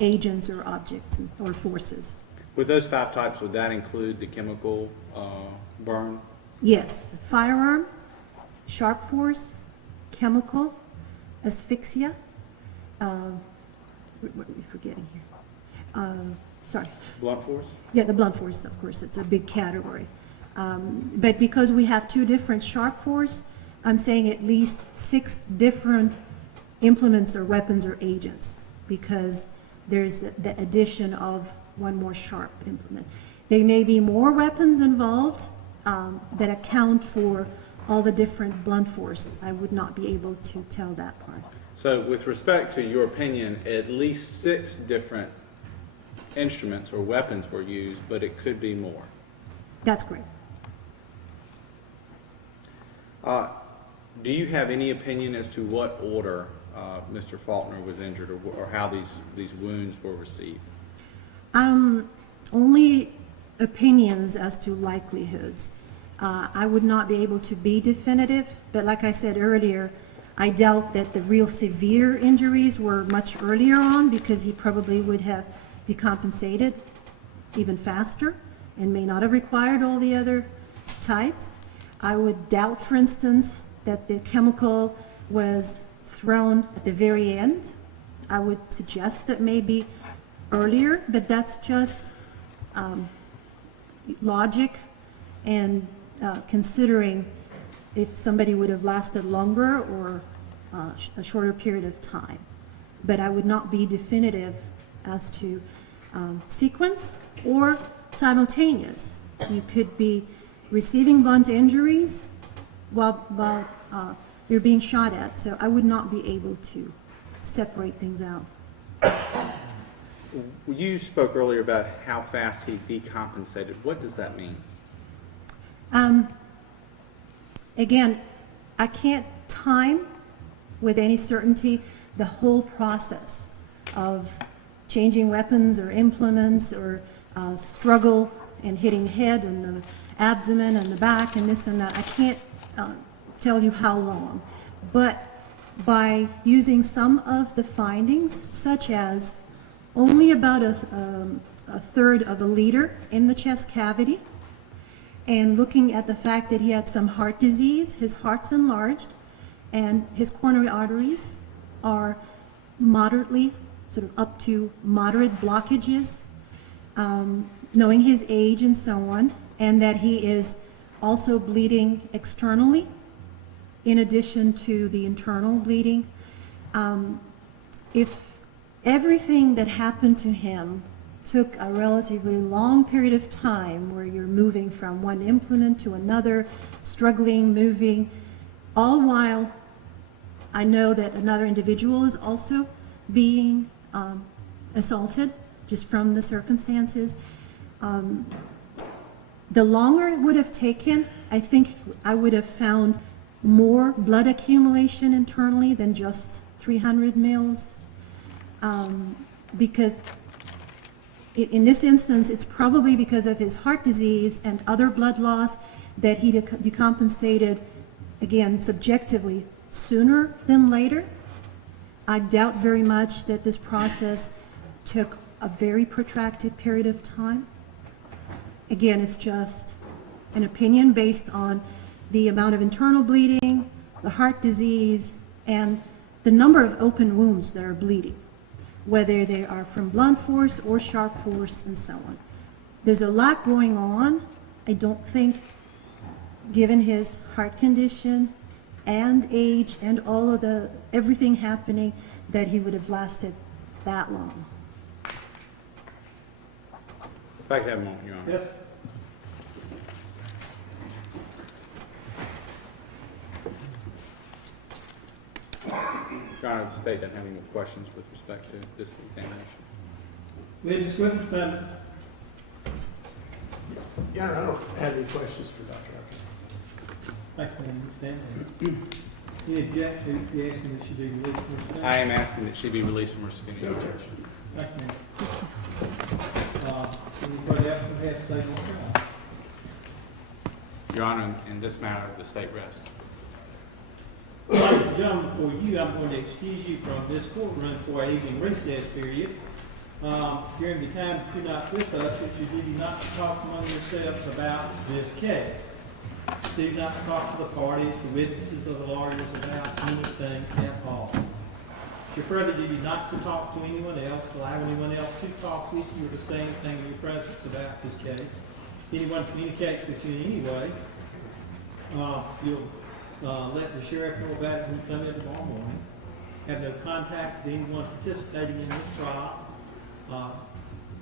agents or objects or forces. With those 5 types, would that include the chemical burn? Yes, firearm, sharp force, chemical, asphyxia. What are we forgetting here? Sorry. Blunt force? Yeah, the blunt force, of course, it's a big category. But because we have 2 different sharp force, I'm saying at least 6 different implements or weapons or agents, because there's the addition of 1 more sharp implement. There may be more weapons involved that account for all the different blunt force. I would not be able to tell that part. So with respect to your opinion, at least 6 different instruments or weapons were used, but it could be more. That's great. Do you have any opinion as to what order Mr. Faulkner was injured, or how these wounds were received? Only opinions as to likelihoods. I would not be able to be definitive, but like I said earlier, I doubt that the real severe injuries were much earlier on because he probably would have decompensated even faster and may not have required all the other types. I would doubt, for instance, that the chemical was thrown at the very end. I would suggest that maybe earlier, but that's just logic and considering if somebody would have lasted longer or a shorter period of time. But I would not be definitive as to sequence or simultaneous. You could be receiving blunt injuries while you're being shot at, so I would not be able to separate things out. You spoke earlier about how fast he decompensated. What does that mean? Again, I can't time with any certainty the whole process of changing weapons or implements or struggle and hitting head and the abdomen and the back and this and that. I can't tell you how long. But by using some of the findings, such as only about a third of a liter in the chest cavity, and looking at the fact that he had some heart disease, his heart's enlarged, and his coronary arteries are moderately, sort of up to moderate blockages, knowing his age and so on, and that he is also bleeding externally in addition to the internal bleeding. If everything that happened to him took a relatively long period of time where you're moving from one implement to another, struggling, moving, all while I know that another individual is also being assaulted just from the circumstances. The longer it would have taken, I think I would have found more blood accumulation internally than just 300 mils. Because in this instance, it's probably because of his heart disease and other blood loss that he decompensated, again, subjectively, sooner than later. I doubt very much that this process took a very protracted period of time. Again, it's just an opinion based on the amount of internal bleeding, the heart disease, and the number of open wounds that are bleeding, whether they are from blunt force or sharp force and so on. There's a lot going on. I don't think, given his heart condition and age and all of everything happening, that he would have lasted that long. If I could have a moment, Your Honor. Yes. Your Honor, the state doesn't have any more questions with respect to this examination. Witness with the defendant. Your Honor, I don't have any questions for Dr. Thank you, Mr. Any objection to asking that she be released from her sentence? I am asking that she be released from her custody. No objection. Thank you. Any further action had state on trial? Your Honor, in this matter, the state rests. Ladies and gentlemen, for you, I'm going to excuse you from this courtroom for a evening recess period. During the time that you're not with us, it should you not to talk among yourselves about this case. Do not talk to the parties, the witnesses, or the lawyers about anything at all. It's your further duty not to talk to anyone else, allow anyone else to talk with you or to say anything in your presence about this case. If anyone communicates with you in any way, you'll let the sheriff know about it when you come in tomorrow morning. Have no contact with anyone participating in this trial.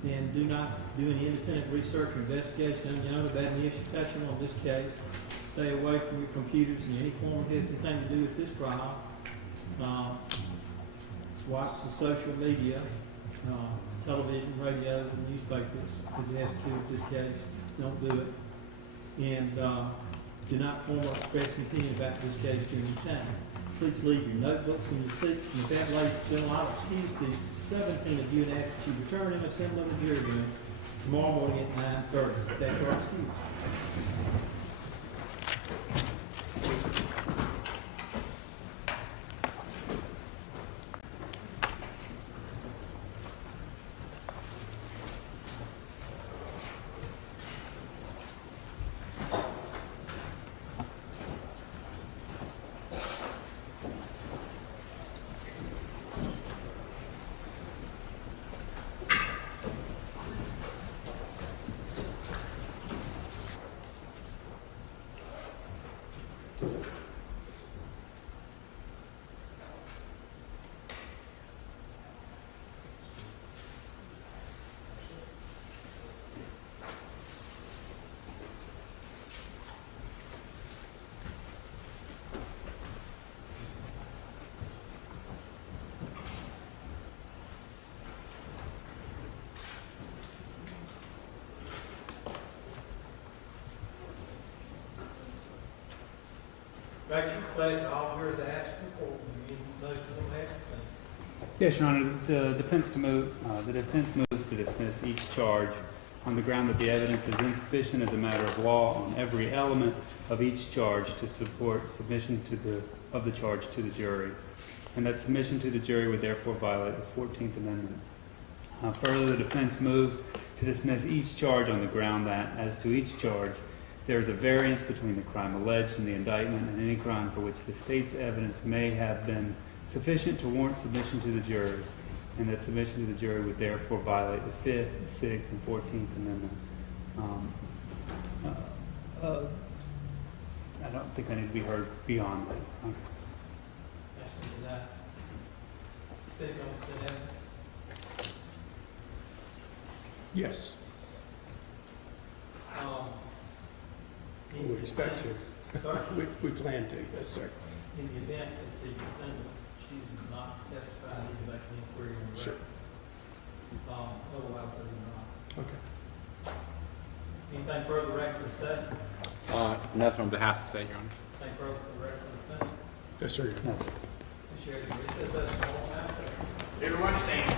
And do not do any independent research or investigation unknown about any issue touching on this case. Stay away from your computers and any form that has anything to do with this trial. Watch the social media, television, radio, and newspapers as it has to do with this case. Don't do it. And do not form or express an opinion about this case during the time. Please leave your notebooks in your seats. And with that, ladies and gentlemen, I'll excuse these 17 of you and ask that you return and assemble in the jury room tomorrow morning at 9:30. That's your excuse. Rachel, pledge all yours asked before we motion on that. Yes, Your Honor, the defense moves to dismiss each charge on the ground that the evidence is insufficient as a matter of law on every element of each charge to support submission of the charge to the jury, and that submission to the jury would therefore violate the 14th Amendment. Further, the defense moves to dismiss each charge on the ground that, as to each charge, there is a variance between the crime alleged in the indictment and any crime for which the state's evidence may have been sufficient to warrant submission to the jury, and that submission to the jury would therefore violate the 5th, 6th, and 14th Amendments. I don't think I need to be heard beyond that. Yes, is that? State your evidence. Yes, we expect to. Sorry? We plan to, yes, sir. In the event that the defendant chooses not to testify, he can make an inquiry on the Sure. record. Otherwise, they will not. Okay. Anything further, record of the state? Nothing on behalf of the state, Your Honor. Anything further for the record of the defendant? Yes, sir. No, sir. Ms. Sheridan, recess us for all now. Everyone stand.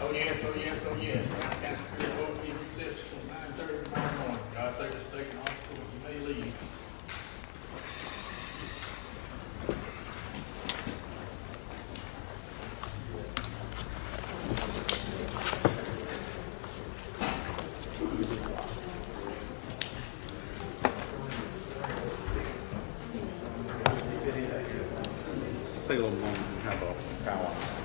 Oh yes, oh yes, oh yes. County Council Superior Court will be recessed till 9:30 tomorrow morning. God save the state and all the court. You may leave. Let's take a little moment and have a powwow.